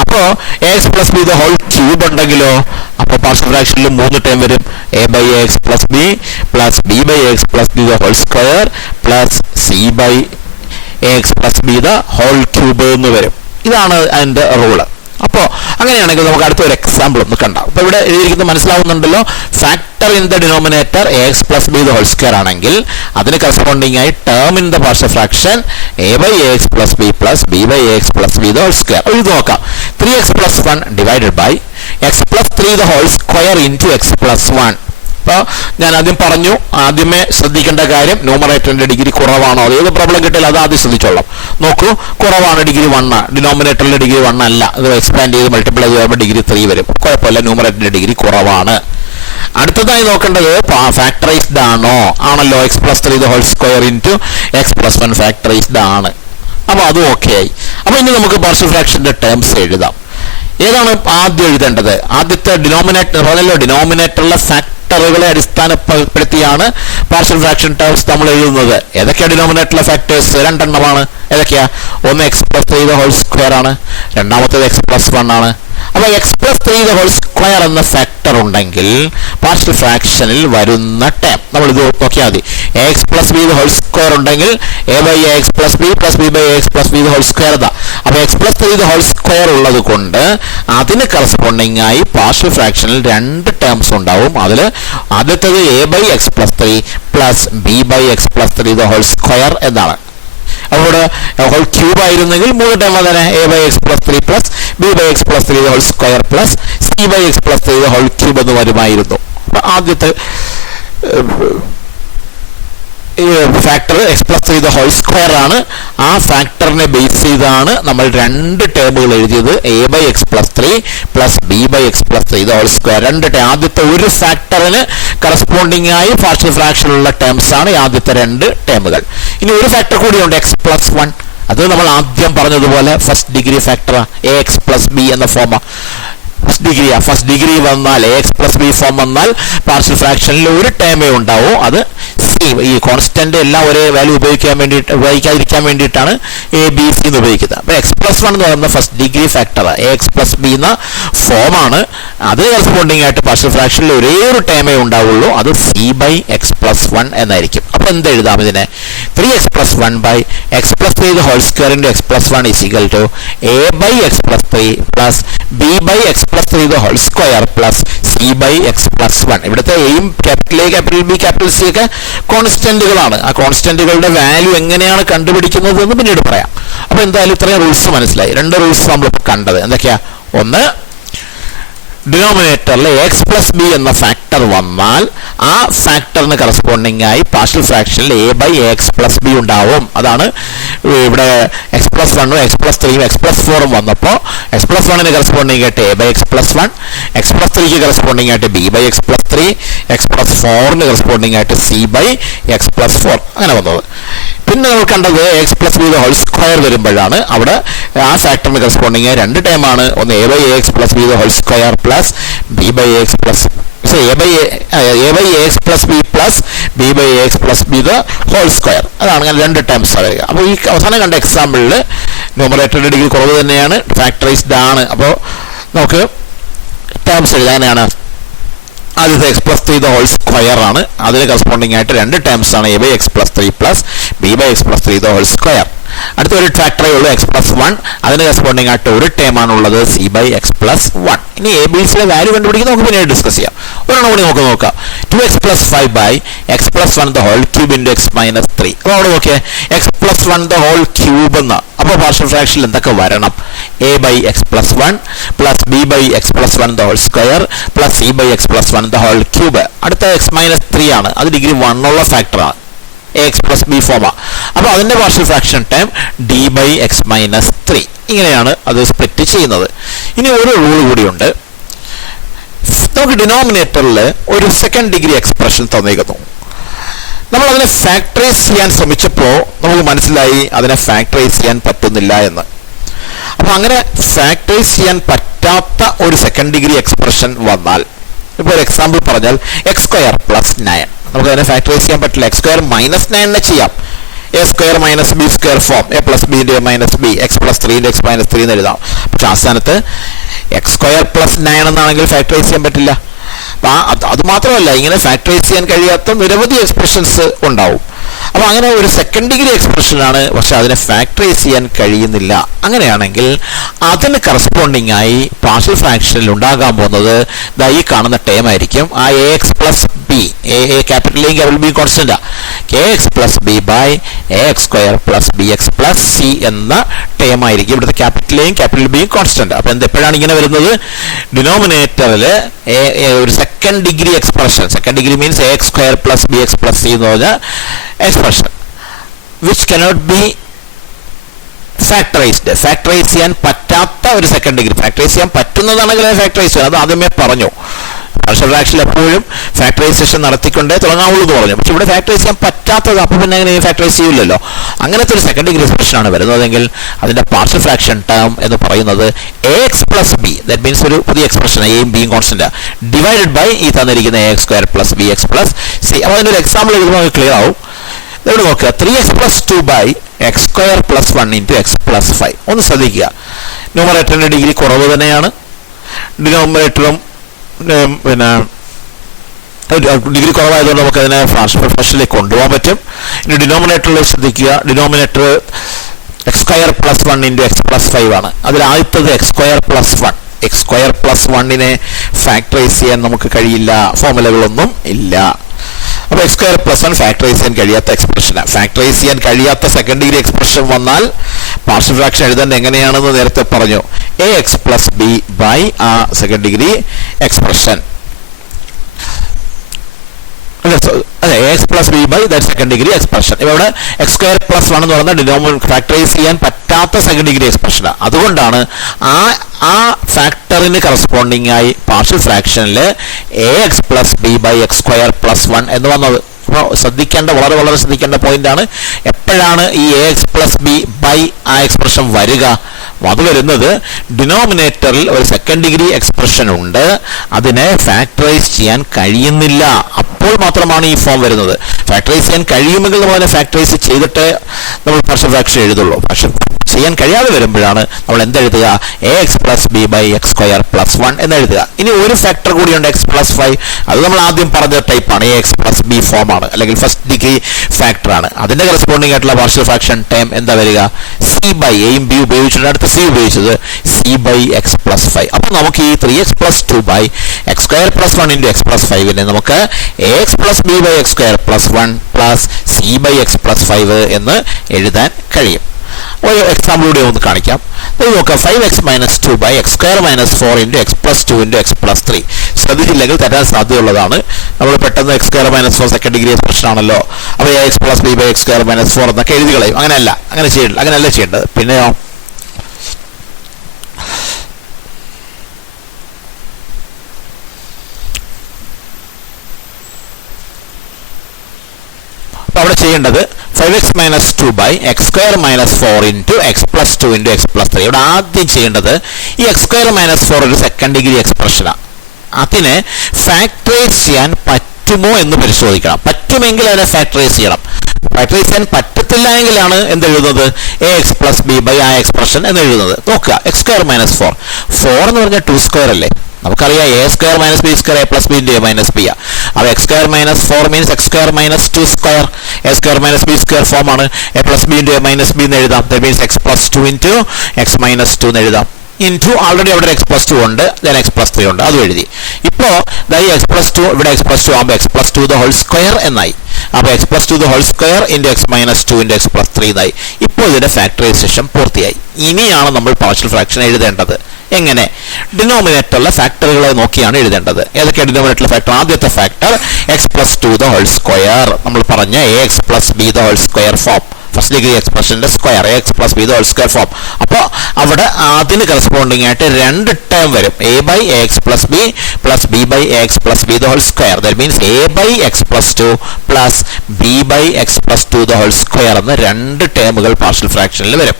അപ്പോൾ ax plus b the whole cube ഉണ്ടെങ്കിലോ അപ്പോൾ പാർഷ്യൽ ഫ്രാക്ഷനിൽ 3 ടേം വരും, a by ax plus b plus b by ax plus b the whole square plus c by ax plus b the whole cube എന്ന് വരും. ഇതാണ് അതിൻ്റെ rule. അപ്പോൾ അങ്ങനെയാണെങ്കിൽ നമുക്ക് അടുത്തൊരു എക്സാമ്പിൾ ഒന്ന് കണ്ടാം. അപ്പോൾ ഇവിടെ എഴുതിയിരിക്കുന്നത് മനസ്സിലാവുന്നുണ്ടല്ലോ, factor in the denominator ax plus b the whole square ആണെങ്കിൽ അതിന് കറസ്പോണ്ടിങ് ആയി term in the partial fraction a by ax plus b plus b by ax plus b the whole square. ഇത് നോക്കാം, 3x plus 1 divided by x plus 3 the whole square into x plus 1. അപ്പോൾ ഞാൻ ആദ്യം പറഞ്ഞു, ആദ്യമേ ശ്രദ്ധിക്കേണ്ട കാര്യം ന്യൂമറേറ്ററിന്റെ degree കുറവാണോ, ഏത് പ്രോബ്ലം കിട്ടിയാലും അത് ആദ്യം ശ്രദ്ധിച്ചോളാം. നോക്കൂ, കുറവാണ്, ഡിഗ്രി 1, ഡിനോമിനേറ്ററിന്റെ ഡിഗ്രി 1 അല്ല, ഇത് എക്സ്പാൻഡ് ചെയ്ത് മൾട്ടിപ്ലൈ ചെയ്യുമ്പോൾ ഡിഗ്രി 3 വരും. കുഴപ്പമില്ല, ന്യൂമറേറ്ററിന്റെ ഡിഗ്രി കുറവാണ്. അടുത്തതായി നോക്കേണ്ടത് ഫാക്ടറൈസ്ഡ് ആണല്ലോ, x plus 3 the whole square into x plus 1 factorised ആണ്. അപ്പോൾ അതും ഓക്കെ ആയി. അപ്പോൾ ഇനി നമുക്ക് പാർഷ്യൽ ഫ്രാക്ഷന്റെ ടേംസ് എഴുതാം. ഏതാണ് ആദ്യം എഴുതേണ്ടത്? ആദ്യത്തെ ഡിനോമിനേറ്റർ പറഞ്ഞല്ലോ, ഡിനോമിനേറ്ററിലെ ഫാക്ടർ ഫാക്ടറുകളെ അടിസ്ഥാനപ്പെടുത്തിയാണ് പാർഷ്യൽ ഫ്രാക്ഷൻ ടേംസ് നമ്മൾ എഴുതുന്നത്. ഏതൊക്കെയാണ് ഡിനോമിനേറ്ററിലെ ഫാക്ടേഴ്സ്? രണ്ടെണ്ണമാണ്. ഏതൊക്കെയാ? ഒന്ന് x+3 ആണ്, രണ്ടാമത്തേത് x+1 ആണ്. അപ്പോൾ x+3 എന്ന ഫാക്ടർ ഉണ്ടെങ്കിൽ പാർഷ്യൽ ഫ്രാക്ഷനിൽ വരുന്ന ടേം നമ്മൾ ഇത് നോക്കിയാൽ മതി. ax+b² ഉണ്ടെങ്കിൽ a/ax+b+b/ax+b² ഇതാ. അപ്പോൾ x+3 ഉള്ളത് കൊണ്ട് അതിന് കറസ്പോണ്ടിങ് ആയി പാർഷ്യൽ ഫ്രാക്ഷനിൽ രണ്ട് ടേംസ് ഉണ്ടാവും. അതിൽ ആദ്യത്തേത് a/x+3 b/x+3 എന്നാണ്. അവിടെ ഹോൾ ക്യൂബ് ആയിരുന്നെങ്കിൽ മൂന്ന് ടേം തന്നെ a/x+3 b/x+3 c/x+3 എന്ന് വരുമായിരുന്നു. അപ്പൊ ആദ്യത്തെ ഫാക്ടർ x+3 ആണ്. ആ ഫാക്ടറിനെ ബേസ് ചെയ്താണ് നമ്മൾ രണ്ട് ടേമുകൾ എഴുതിയത്, a/x+3 b/x+3 രണ്ട് ടേം. ആദ്യത്തെ ഒരു ഫാക്ടറിന് കറസ്പോണ്ടിങ് ആയി പാർഷ്യൽ ഫ്രാക്ഷനുള്ള ടേംസ് ആണ് ആദ്യത്തെ രണ്ട് ടേമുകൾ. ഇനി ഒരു ഫാക്ടർ കൂടിയുണ്ട് x+1. അത് നമ്മൾ ആദ്യം പറഞ്ഞതുപോലെ ഫസ്റ്റ് ഡിഗ്രി ഫാക്ടർ ax+b എന്ന ഫോം. ഫസ്റ്റ് ഡിഗ്രി വന്നാൽ ax+b ഫോം വന്നാൽ പാർഷ്യൽ ഫ്രാക്ഷനിൽ ഒരു ടേമേ ഉണ്ടാവൂ. അത് ഈ കോൺസ്റ്റന്റ് എല്ലാം ഒരേ വാല്യൂ ഉപയോഗിക്കാതിരിക്കാൻ വേണ്ടിയിട്ടാണ് a,b,c എന്ന് ഉപയോഗിക്കുന്നത്. അപ്പോൾ x+1 എന്ന് പറയുന്ന ഫസ്റ്റ് ഡിഗ്രി ഫാക്ടർ ax+b എന്ന ഫോമാണ്. അത് കറസ്പോണ്ടിങ് ആയിട്ട് പാർഷ്യൽ ഫ്രാക്ഷനിൽ ഒരേ ഒരു ടേമേ ഉണ്ടാവുള്ളൂ. അത് c/x+1 എന്നായിരിക്കും. അപ്പോൾ എന്ത് എഴുതാം ഇതിനെ? 3x+1 x+3 x+1 a/x+3 b/x+3 c/x+1. ഇവിടുത്തെ എയും capital A capital B capital C ഒക്കെ കോൺസ്റ്റന്റുകളാണ്. ആ കോൺസ്റ്റന്റുകളുടെ വാല്യൂ എങ്ങനെയാണ് കണ്ടുപിടിക്കുന്നത് എന്ന് പിന്നീട് പറയാം. അപ്പോൾ എന്തായാലും ഇത്രയും റൂൾസ് മനസ്സിലായി. രണ്ട് റൂൾസ് നമ്മളിപ്പോൾ കണ്ടത് എന്തൊക്കെയാ? ഒന്ന്, ഡിനോമിനേറ്ററിൽ x+b എന്ന ഫാക്ടർ വന്നാൽ ആ ഫാക്ടറിന് കറസ്പോണ്ടിങ് ആയി പാർഷ്യൽ ഫ്രാക്ഷനിൽ a/ax+b ഉണ്ടാവും. അതാണ് ഇവിടെ x+1 x+3 x+4 വന്നപ്പോൾ x+1ന് കറസ്പോണ്ടിങ് ആയിട്ട് a/x+1, x+3ക്ക് കറസ്പോണ്ടിങ് ആയിട്ട് b/x+3, x+4ന് കറസ്പോണ്ടിങ് ആയിട്ട് c/x+4 അങ്ങനെ വന്നത്. പിന്നെ നമ്മൾ കണ്ടത് x+b² വരുമ്പോഴാണ് അവിടെ ആ ഫാക്ടറിന് കറസ്പോണ്ടിങ് രണ്ട് ടൈമാണ്. ഒന്ന് a/ax+b² b/ax+b+b/ax+b2 അതാണ് അങ്ങനെ രണ്ട് ടൈംസ് വരിക. അപ്പോൾ ഈ അവസാനം കണ്ട എക്സാമ്പിളിൽ ന്യൂമറേറ്ററിന്റെ ഡിഗ്രി കുറവ് തന്നെയാണ്, ഫാക്ടറൈസ്ഡ് ആണ്. അപ്പോൾ നമുക്ക് ടേംസ് എഴുതാനാണ്. ആദ്യത്തെ x+3 ആണ്. അതിന് കറസ്പോണ്ടിങ് ആയിട്ട് രണ്ട് ടേംസ് ആണ് a/x+3 b/x+3. അടുത്ത ഒരു ഫാക്ടറേ ഉള്ളൂ x+1. അതിന് കറസ്പോണ്ടിങ് ആയിട്ട് ഒരു ടേം ആണുള്ളത് c/x+1. ഇനി a,b,c വാല്യൂ കണ്ടുപിടിക്കുന്നത് നമുക്ക് പിന്നീട് ഡിസ്കസ് ചെയ്യാം. ഒരെണ്ണം കൂടി നമുക്ക് നോക്കാം. 2x+5 x+1 x-3. അപ്പോൾ അവിടെ നോക്കിയേ x+1 എന്ന്. അപ്പോൾ പാർഷ്യൽ ഫ്രാക്ഷനിൽ എന്തൊക്കെ വരണം? a/x+1 b/x+1 c/x+1 അടുത്ത x-3 ആണ്. അത് ഡിഗ്രി 1 ഉള്ള ഫാക്ടറാണ്. ax+b ഫോമാ. അപ്പോൾ അതിന്റെ പാർഷ്യൽ ഫ്രാക്ഷൻ ടൈം d/x-3. ഇങ്ങനെയാണ് അത് സ്പ്ലിറ്റ് ചെയ്യുന്നത്. ഇനി ഒരു റൂൾ കൂടിയുണ്ട്. നമുക്ക് ഡിനോമിനേറ്ററിൽ ഒരു സെക്കൻഡ് ഡിഗ്രി എക്സ്പ്രഷൻ തന്നിരിക്കുന്നു. നമ്മൾ അതിനെ ഫാക്ടറൈസ് ചെയ്യാൻ ശ്രമിച്ചപ്പോൾ നമുക്ക് മനസ്സിലായി അതിനെ ഫാക്ടറൈസ് ചെയ്യാൻ പറ്റുന്നില്ല എന്ന്. അപ്പോൾ അങ്ങനെ ഫാക്ടറൈസ് ചെയ്യാൻ പറ്റാത്ത ഒരു സെക്കൻഡ് ഡിഗ്രി എക്സ്പ്രഷൻ വന്നാൽ, ഇപ്പോൾ ഒരു എക്സാമ്പിൾ പറഞ്ഞാൽ x² + 9 നമുക്ക് അതിനെ ഫാക്ടറൈസ് ചെയ്യാൻ പറ്റില്ല. x² - 9 ചെയ്യാം. a² - b² form a+b - b x+3 x-3 എന്ന് എഴുതാം. പക്ഷെ ആ സ്ഥാനത്ത് x² + 9 എന്നാണെങ്കിൽ ഫാക്ടറൈസ് ചെയ്യാൻ പറ്റില്ല. അത് മാത്രമല്ല, ഇങ്ങനെ ഫാക്ടറൈസ് ചെയ്യാൻ കഴിയാത്ത നിരവധി എക്സ്പ്രഷൻസ് ഉണ്ടാവും. അപ്പോൾ അങ്ങനെ ഒരു സെക്കൻഡ് ഡിഗ്രി എക്സ്പ്രഷനാണ്, പക്ഷെ അതിനെ ഫാക്ടറൈസ് ചെയ്യാൻ കഴിയുന്നില്ല. അങ്ങനെയാണെങ്കിൽ അതിന് കറസ്പോണ്ടിങ് ആയി പാർഷ്യൽ ഫ്രാക്ഷനിൽ ഉണ്ടാകാൻ പോകുന്നത് ഈ കാണുന്ന ടേം ആയിരിക്കും. ആ ax+b capital A capital B constant kx+b ax² + bx+c എന്ന ടേം ആയിരിക്കും. ഇവിടുത്തെ ക്യാപിറ്റൽ എയും ക്യാപിറ്റൽ ബിയും കോൺസ്റ്റന്റ്. അപ്പോൾ എപ്പോഴാണ് ഇങ്ങനെ വരുന്നത്? ഡിനോമിനേറ്ററിൽ ഒരു second degree expression, second degree means ax² + bx+c എന്ന് പറഞ്ഞ expression which cannot be factorised. Factorise ചെയ്യാൻ പറ്റാത്ത ഒരു സെക്കൻഡ് ഡിഗ്രി. ഫാക്ടറൈസ് ചെയ്യാൻ പറ്റുന്നതാണെങ്കിൽ ഫാക്ടറൈസ് ചെയ്യാം. അത് ആദ്യമേ പറഞ്ഞു. പാർഷ്യൽ ഫ്രാക്ഷൻ എപ്പോഴും ഫാക്ടറൈസേഷൻ നടത്തിക്കൊണ്ടേ തുടങ്ങാവുള്ളൂ എന്ന് പറഞ്ഞു. പക്ഷെ ഇവിടെ ഫാക്ടറൈസ് ചെയ്യാൻ പറ്റാത്തത്, അപ്പോൾ പിന്നെ അങ്ങനെ ഫാക്ടറൈസ് ചെയ്യില്ലല്ലോ. അങ്ങനത്തെ ഒരു സെക്കൻഡ് ഡിഗ്രി എക്സ്പ്രഷനാണ് വരുന്നതെങ്കിൽ അതിന്റെ പാർഷ്യൽ ഫ്രാക്ഷൻ ടേം എന്ന് പറയുന്നത് ax plus B, that means ഒരു പുതിയ എക്സ്പ്രഷൻ എയും ബിയും കോൺസ്റ്റന്റ് ഡിവൈഡഡ് ബൈ ഈ തന്നിരിക്കുന്ന ax square plus b x plus C. അപ്പോൾ അതിൻ്റെ ഒരു എക്സാമ്പിൾ എഴുതുമ്പോൾ നമുക്ക് ക്ലിയർ ആവും. ഇവിടെ നോക്കുക, 3x plus 2 by x square plus 1 into x plus 5. ഒന്ന് ശ്രദ്ധിക്കുക, ന്യൂമറേറ്ററിന്റെ ഡിഗ്രി കുറവ് തന്നെയാണ്, ഡിനോമിനേറ്ററും പിന്നെ ഡിഗ്രി കുറവായതുകൊണ്ട് നമുക്ക് അതിനെ ഫ്രാക്ഷനിലേക്ക് കൊണ്ടുപോകാൻ പറ്റും. ഇനി ഡിനോമിനേറ്ററിൽ ശ്രദ്ധിക്കുക, denominator x square plus 1 into x plus 5 ആണ്. അതിൽ ആദ്യത്തത് x square plus 1. X square plus 1നെ ഫാക്ടറൈസ് ചെയ്യാൻ നമുക്ക് കഴിയില്ല, ഫോർമുലകളൊന്നും ഇല്ല. അപ്പോൾ എക്സ് സ്ക്വയർ പ്ലസ് 1 ഫാക്ടറൈസ് ചെയ്യാൻ കഴിയാത്ത എക്സ്പ്രഷനാണ്. ഫാക്ടറൈസ് ചെയ്യാൻ കഴിയാത്ത സെക്കൻഡ് ഡിഗ്രി എക്സ്പ്രഷൻ വന്നാൽ പാർഷ്യൽ ഫ്രാക്ഷൻ എഴുതേണ്ട എങ്ങനെയാണെന്ന് നേരത്തെ പറഞ്ഞു, ax പ്ലസ് ബി ബൈ ആ സെക്കൻഡ് ഡിഗ്രി എക്സ്പ്രഷൻ. അതെ, ax plus b by that second degree expression. ഇവിടെ എക്സ് സ്ക്വയർ പ്ലസ് 1 എന്ന് പറയുന്നത് ഡിനോമിനേറ്റർ ഫാക്ടറൈസ് ചെയ്യാൻ പറ്റാത്ത സെക്കൻഡ് ഡിഗ്രി എക്സ്പ്രഷനാണ്. അതുകൊണ്ടാണ് ആ ഫാക്ടറിന് കറസ്പോണ്ടിങ് ആയി പാർഷ്യൽ ഫ്രാക്ഷനിൽ ax plus b by x square plus 1 എന്ന് വന്നത്. അപ്പോൾ ശ്രദ്ധിക്കേണ്ട, വളരെ ശ്രദ്ധിക്കേണ്ട പോയിന്റ് ആണ്. എപ്പോഴാണ് ഈ ax പ്ലസ് ബി ബൈ ആ എക്സ്പ്രഷൻ വരിക? അത് വരുന്നത് ഡിനോമിനേറ്ററിൽ ഒരു സെക്കൻഡ് ഡിഗ്രി എക്സ്പ്രഷൻ ഉണ്ട്, അതിനെ ഫാക്ടറൈസ് ചെയ്യാൻ കഴിയുന്നില്ല, അപ്പോൾ മാത്രമാണ് ഈ ഫോം വരുന്നത്. ഫാക്ടറൈസ് ചെയ്യാൻ കഴിയുമെങ്കിൽ നമ്മൾ അതിനെ ഫാക്ടറൈസ് ചെയ്തിട്ട് നമ്മൾ പാർഷ്യൽ ഫ്രാക്ഷൻ എഴുതുള്ളൂ. പക്ഷെ ചെയ്യാൻ കഴിയാതെ വരുമ്പോഴാണ് നമ്മൾ എന്തെഴുതുക, ax plus b by x square plus 1 എന്ന് എഴുതുക. ഇനി ഒരു ഫാക്ടർ കൂടിയുണ്ട് എക്സ് പ്ലസ് 5. അത് നമ്മൾ ആദ്യം പറഞ്ഞ ടൈപ്പാണ്, ax പ്ലസ് ബി ഫോം ആണ്, അല്ലെങ്കിൽ ഫസ്റ്റ് ഡിഗ്രി ഫാക്ടർ ആണ്. അതിന്റെ കറസ്പോണ്ടിങ് ആയിട്ടുള്ള പാർഷ്യൽ ഫ്രാക്ഷൻ ടേം എന്താ വരിക? സി ബൈ എയും ബി ഉപയോഗിച്ചിട്ടുണ്ട്, അടുത്ത സി ഉപയോഗിച്ചത് സി ബൈ എക്സ് പ്ലസ് 5. അപ്പോൾ നമുക്ക് ഈ 3x plus 2 by x square plus 1 into x plus 5നെ നമുക്ക് ax plus b by x square plus 1 plus c by x plus 5 എന്ന് എഴുതാൻ കഴിയും. ഒരു എക്സാമ്പിൾ കൂടി ഒന്ന് കാണിക്കാം. ഇത് നോക്കാം, 5x minus 2 by x square minus 4 into x plus 2 into x plus 3. ശ്രദ്ധിച്ചില്ലെങ്കിൽ തെറ്റാൻ സാധ്യതയുള്ളതാണ്. നമ്മൾ പെട്ടെന്ന് x square minus 4 second degree expression ആണല്ലോ, അപ്പോൾ x plus b by x square minus 4 എന്നൊക്കെ എഴുതി കളയും. അങ്ങനെയല്ല ചെയ്യേണ്ടത്. പിന്നെയോ, അവിടെ ചെയ്യേണ്ടത് 5x minus 2 by x square minus 4 into x plus 2 into x plus 3. ഇവിടെ ആദ്യം ചെയ്യേണ്ടത് ഈ എക്സ് സ്ക്വയർ മൈനസ് 4 ഒരു സെക്കൻഡ് ഡിഗ്രി എക്സ്പ്രഷനാണ്, അതിനെ ഫാക്ടറൈസ് ചെയ്യാൻ പറ്റുമോ എന്ന് പരിശോധിക്കണം. പറ്റുമെങ്കിൽ അതിനെ ഫാക്ടറൈസ് ചെയ്യണം. ഫാക്ടറൈസ് ചെയ്യാൻ പറ്റത്തില്ല എങ്കിലാണ് എന്തെഴുതുന്നത്, ax പ്ലസ് ബി ബൈ ആ എക്സ്പ്രഷൻ എന്ന് എഴുതുന്നത്. നോക്കുക, എക്സ് സ്ക്വയർ മൈനസ് 4 എന്ന് പറഞ്ഞാൽ 2 സ്ക്വയർ അല്ലേ? നമുക്കറിയാം a square minus b square a plus b into a minus b. അപ്പോൾ x square minus 4 means x square minus 2 square. A square minus b square form ആണ്. A plus b into a minus b എന്ന് എഴുതാം. That means x plus 2 into x minus 2 എന്ന് എഴുതാം. Into already അവിടെ x plus 2 ഉണ്ട്, then X plus 3 ഉണ്ട്, അതും എഴുതി. ഇപ്പോൾ ഈ എക്സ് പ്ലസ് 2 ഇവിടെ എക്സ് പ്ലസ് 2 ആകുമ്പോൾ x plus 2 the whole square എന്നായി. അപ്പോൾ x plus 2 the whole square into x minus 2 into x plus 3 എന്നായി. ഇപ്പോൾ ഇതിന്റെ ഫാക്ടറൈസേഷൻ പൂർത്തിയായി. ഇനിയാണ് നമ്മൾ പാർഷ്യൽ ഫ്രാക്ഷൻ എഴുതേണ്ടത്. എങ്ങനെ? ഡിനോമിനേറ്ററിലെ ഫാക്ടറുകളെ നോക്കിയാണ് എഴുതേണ്ടത്. ഏതൊക്കെയാണ് ഡിനോമിനേറ്ററിലെ ഫാക്ടർ? ആദ്യത്തെ factor x plus 2 the whole square, നമ്മൾ പറഞ്ഞ x plus b the whole square form, first degree എക്സ്പ്രഷന്റെ square x plus b the whole square form. അപ്പോൾ അവിടെ അതിന് കറസ്പോണ്ടിങ് ആയിട്ട് 2 ടേം വരും, a by x plus b plus b by x plus b the whole square. That means a by x plus 2 plus b by x plus 2 the whole square എന്ന് 2 ടേമുകൾ partial ഫ്രാക്ഷനിൽ വരും.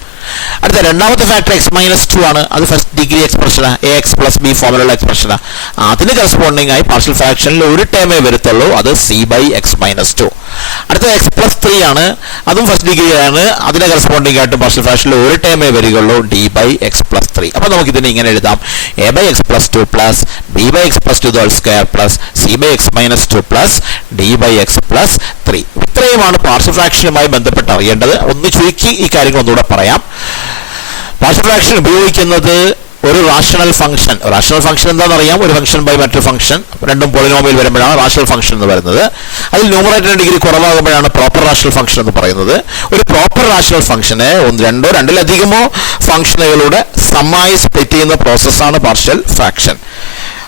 അടുത്ത രണ്ടാമത്തെ factor X minus 2 ആണ്. അത് first degree എക്സ്പ്രഷനാണ്, a x plus b ഫോമിലുള്ള എക്സ്പ്രഷനാണ്. അതിന് കറസ്പോണ്ടിങ് ആയി പാർഷ്യൽ ഫ്രാക്ഷനിൽ ഒരു ടേമേ വരത്തുള്ളൂ, അത് സി ബൈ എക്സ് മൈനസ് 2. അടുത്ത എക്സ് പ്ലസ് 3 ആണ്, അതും ഫസ്റ്റ് ഡിഗ്രി ആണ്. അതിന് കറസ്പോണ്ടിങ് ആയിട്ട് പാർഷ്യൽ ഫ്രാക്ഷനിൽ ഒരു ടേമേ വരികയുള്ളൂ, ഡി ബൈ എക്സ് പ്ലസ് 3. അപ്പോൾ നമുക്ക് ഇതിനെ ഇങ്ങനെ എഴുതാം, a by x plus 2 plus b by x plus 2 the whole square plus c by x minus 2 plus d by x plus 3. ഇത്രയുമാണ് പാർഷ്യൽ ഫ്രാക്ഷനുമായി ബന്ധപ്പെട്ട് അറിയേണ്ടത്. ഒന്ന് ചുരുക്കി ഈ കാര്യങ്ങൾ ഒന്നുകൂടെ പറയാം. പാർഷ്യൽ ഫ്രാക്ഷൻ ഉപയോഗിക്കുന്നത് ഒരു റാഷണൽ ഫംഗ്ഷൻ. റാഷണൽ ഫംഗ്ഷൻ എന്താണെന്നറിയാം, ഒരു ഫംഗ്ഷൻ ബൈ മറ്റൊരു ഫംഗ്ഷൻ, രണ്ടും പോളിനോമിയൽ വരുമ്പോഴാണ് റാഷണൽ ഫംഗ്ഷൻ എന്ന് പറയുന്നത്. അതിൽ ന്യൂമറേറ്ററിന്റെ ഡിഗ്രി കുറവാകുമ്പോഴാണ് പ്രോപ്പർ റാഷണൽ ഫംഗ്ഷൻ എന്ന് പറയുന്നത്. ഒരു പ്രോപ്പർ റാഷണൽ ഫംഗ്ഷനെ രണ്ടോ രണ്ടിലധികമോ ഫംഗ്ഷനുകളുടെ സമ്മായി സ്പ്ലിറ്റ് ചെയ്യുന്ന പ്രോസസ്സാണ് പാർഷ്യൽ ഫ്രാക്ഷൻ.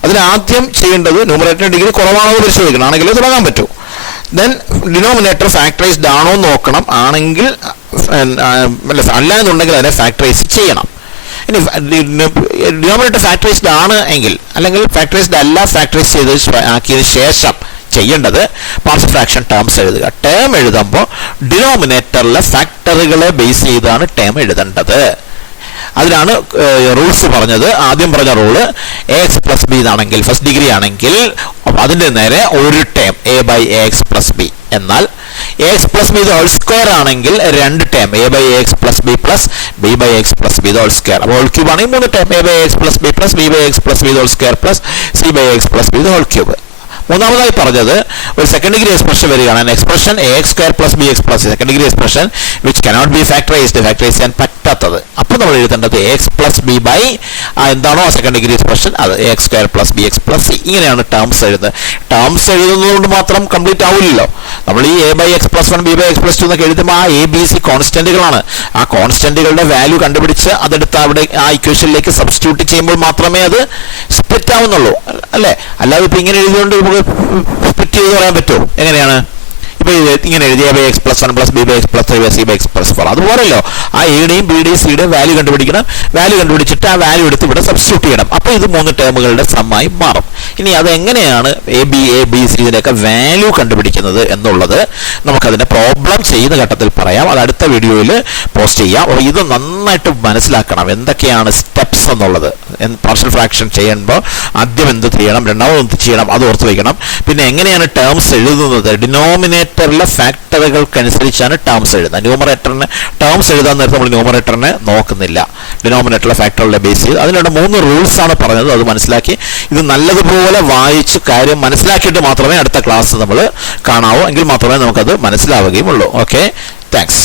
അതിന് ആദ്യം ചെയ്യേണ്ടത് ന്യൂമറേറ്ററിന്റെ ഡിഗ്രി കുറവാണോ എന്ന് പരിശോധിക്കണം, ആണെങ്കിലേ തുടങ്ങാൻ പറ്റൂ. ദെൻ ഡിനോമിനേറ്റർ ഫാക്ടറൈസ്ഡ് ആണോ എന്ന് നോക്കണം, ആണെങ്കിൽ അല്ല എന്നുണ്ടെങ്കിൽ അതിനെ ഫാക്ടറൈസ് ചെയ്യണം. ഇനി ഡിനോമിനേറ്റർ ഫാക്ടറൈസ്ഡ് ആണ് എങ്കിൽ, അല്ലെങ്കിൽ ഫാക്ടറൈസ്ഡ് അല്ല, ഫാക്ടറൈസ് ചെയ്ത് ആക്കിയതിന് ശേഷം ചെയ്യേണ്ടത് പാർഷ്യൽ ഫ്രാക്ഷൻ ടേംസ് എഴുതുക. ടേം എഴുതുമ്പോൾ ഡിനോമിനേറ്ററിലെ ഫാക്ടറുകളെ ബേസ് ചെയ്താണ് ടേം എഴുതേണ്ടത്. അതിനാണ് റൂൾസ് പറഞ്ഞത്. ആദ്യം പറഞ്ഞ റൂള് എക്സ് പ്ലസ് ബി എന്നാണെങ്കിൽ, ഫസ്റ്റ് ഡിഗ്രി ആണെങ്കിൽ അതിൻ്റെ നേരെ ഒരു term a by a x plus b. എന്നാൽ a x plus b whole square ആണെങ്കിൽ രണ്ട് term a by a x plus b plus b by x plus b whole square. അപ്പോൾ whole cube ആണെങ്കിൽ മൂന്ന് term a by x plus b plus b by x plus b whole square plus c by x plus b whole cube. മൂന്നാമതായി പറഞ്ഞത് ഒരു second degree expression വരികയാണ്. Expression a x square plus b x plus second degree expression which cannot be factorised, factorise ചെയ്യാൻ പറ്റാത്തത്. അപ്പോൾ നമ്മൾ എഴുതേണ്ടത് a x plus b by എന്താണോ ആ സെക്കൻഡ് ഡിഗ്രി എക്സ്പ്രഷൻ അത് a x square plus b x plus c. ഇങ്ങനെയാണ് terms എഴുതുന്നത്. ടേംസ് എഴുതുന്നത് കൊണ്ട് മാത്രം കംപ്ലീറ്റ് ആവില്ലല്ലോ. നമ്മൾ ഈ a by x plus one b by x plus two എന്നൊക്കെ എഴുതുമ്പോൾ ആ എ ബി സി കോൺസ്റ്റന്റുകളാണ്. ആ കോൺസ്റ്റന്റുകളുടെ വാല്യൂ കണ്ടുപിടിച്ച് അതെടുത്ത് അവിടെ ആ ഇക്വേഷനിലേക്ക് സബ്സ്റ്റിറ്റ്യൂട്ട് ചെയ്യുമ്പോൾ മാത്രമേ അത് സ്പ്ലിറ്റ് ആവുന്നുള്ളൂ, അല്ലേ? അല്ലാതെ ഇപ്പം ഇങ്ങനെ എഴുതിയോണ്ട് നമുക്ക് സ്പ്ലിറ്റ് ചെയ്ത് പറയാൻ പറ്റുമോ? എങ്ങനെയാണ്? ഇപ്പൊ ഇങ്ങനെ എഴുതിയ by x plus one plus b by x plus three by c by x plus four. അതുപോലെയല്ലോ ആ എയുടെയും ബിയുടെയും സിയുടെയും വാല്യൂ കണ്ടുപിടിക്കണം. വാല്യൂ കണ്ടുപിടിച്ചിട്ട് ആ വാല്യൂ എടുത്ത് ഇവിടെ സബ്സ്റ്റിറ്റ്യൂട്ട് ചെയ്യണം. അപ്പോൾ ഇത് മൂന്ന് ടേമുകളുടെ സമ്മായി മാറും. ഇനി അതെങ്ങനെയാണ് എ ബി സി ഇതിൻ്റെയൊക്കെ വാല്യൂ കണ്ടുപിടിക്കുന്നത് എന്നുള്ളത് നമുക്കതിൻ്റെ പ്രോബ്ലം ചെയ്യുന്ന ഘട്ടത്തിൽ പറയാം. അത് അടുത്ത വീഡിയോയിൽ പോസ്റ്റ് ചെയ്യാം. അപ്പോൾ ഇത് നന്നായിട്ട് മനസ്സിലാക്കണം, എന്തൊക്കെയാണ് സ്റ്റെപ്സ് എന്നുള്ളത്. പാർഷ്യൽ ഫ്രാക്ഷൻ ചെയ്യുമ്പോൾ ആദ്യം എന്ത് ചെയ്യണം, രണ്ടാമത് എന്ത് ചെയ്യണം, അത് ഓർത്ത് വയ്ക്കണം. പിന്നെ എങ്ങനെയാണ് ടേംസ് എഴുതുന്നത്, ഡിനോമിനേറ്ററിലെ ഫാക്ടറുകൾക്കനുസരിച്ചാണ് ടേംസ് എഴുതുന്നത്. ന്യൂമറേറ്ററിന് ടേംസ് എഴുതാൻ നേരത്തെ നമ്മൾ ന്യൂമറേറ്ററിനെ നോക്കുന്നില്ല, ഡിനോമിനേറ്ററിലെ ഫാക്ടറുകളുടെ ബേസ് ചെയ്ത്. അതിനുള്ള 3 റൂൾസ് ആണ് പറഞ്ഞത്. അത് മനസ്സിലാക്കി ഇത് നല്ലതുപോലെ വായിച്ച് കാര്യം മനസ്സിലാക്കിയിട്ട് മാത്രമേ അടുത്ത ക്ലാസ് നമ്മൾ കാണാവൂ. എങ്കിൽ മാത്രമേ നമുക്കത് മനസ്സിലാവുകയും ഉള്ളൂ. Okay, thanks.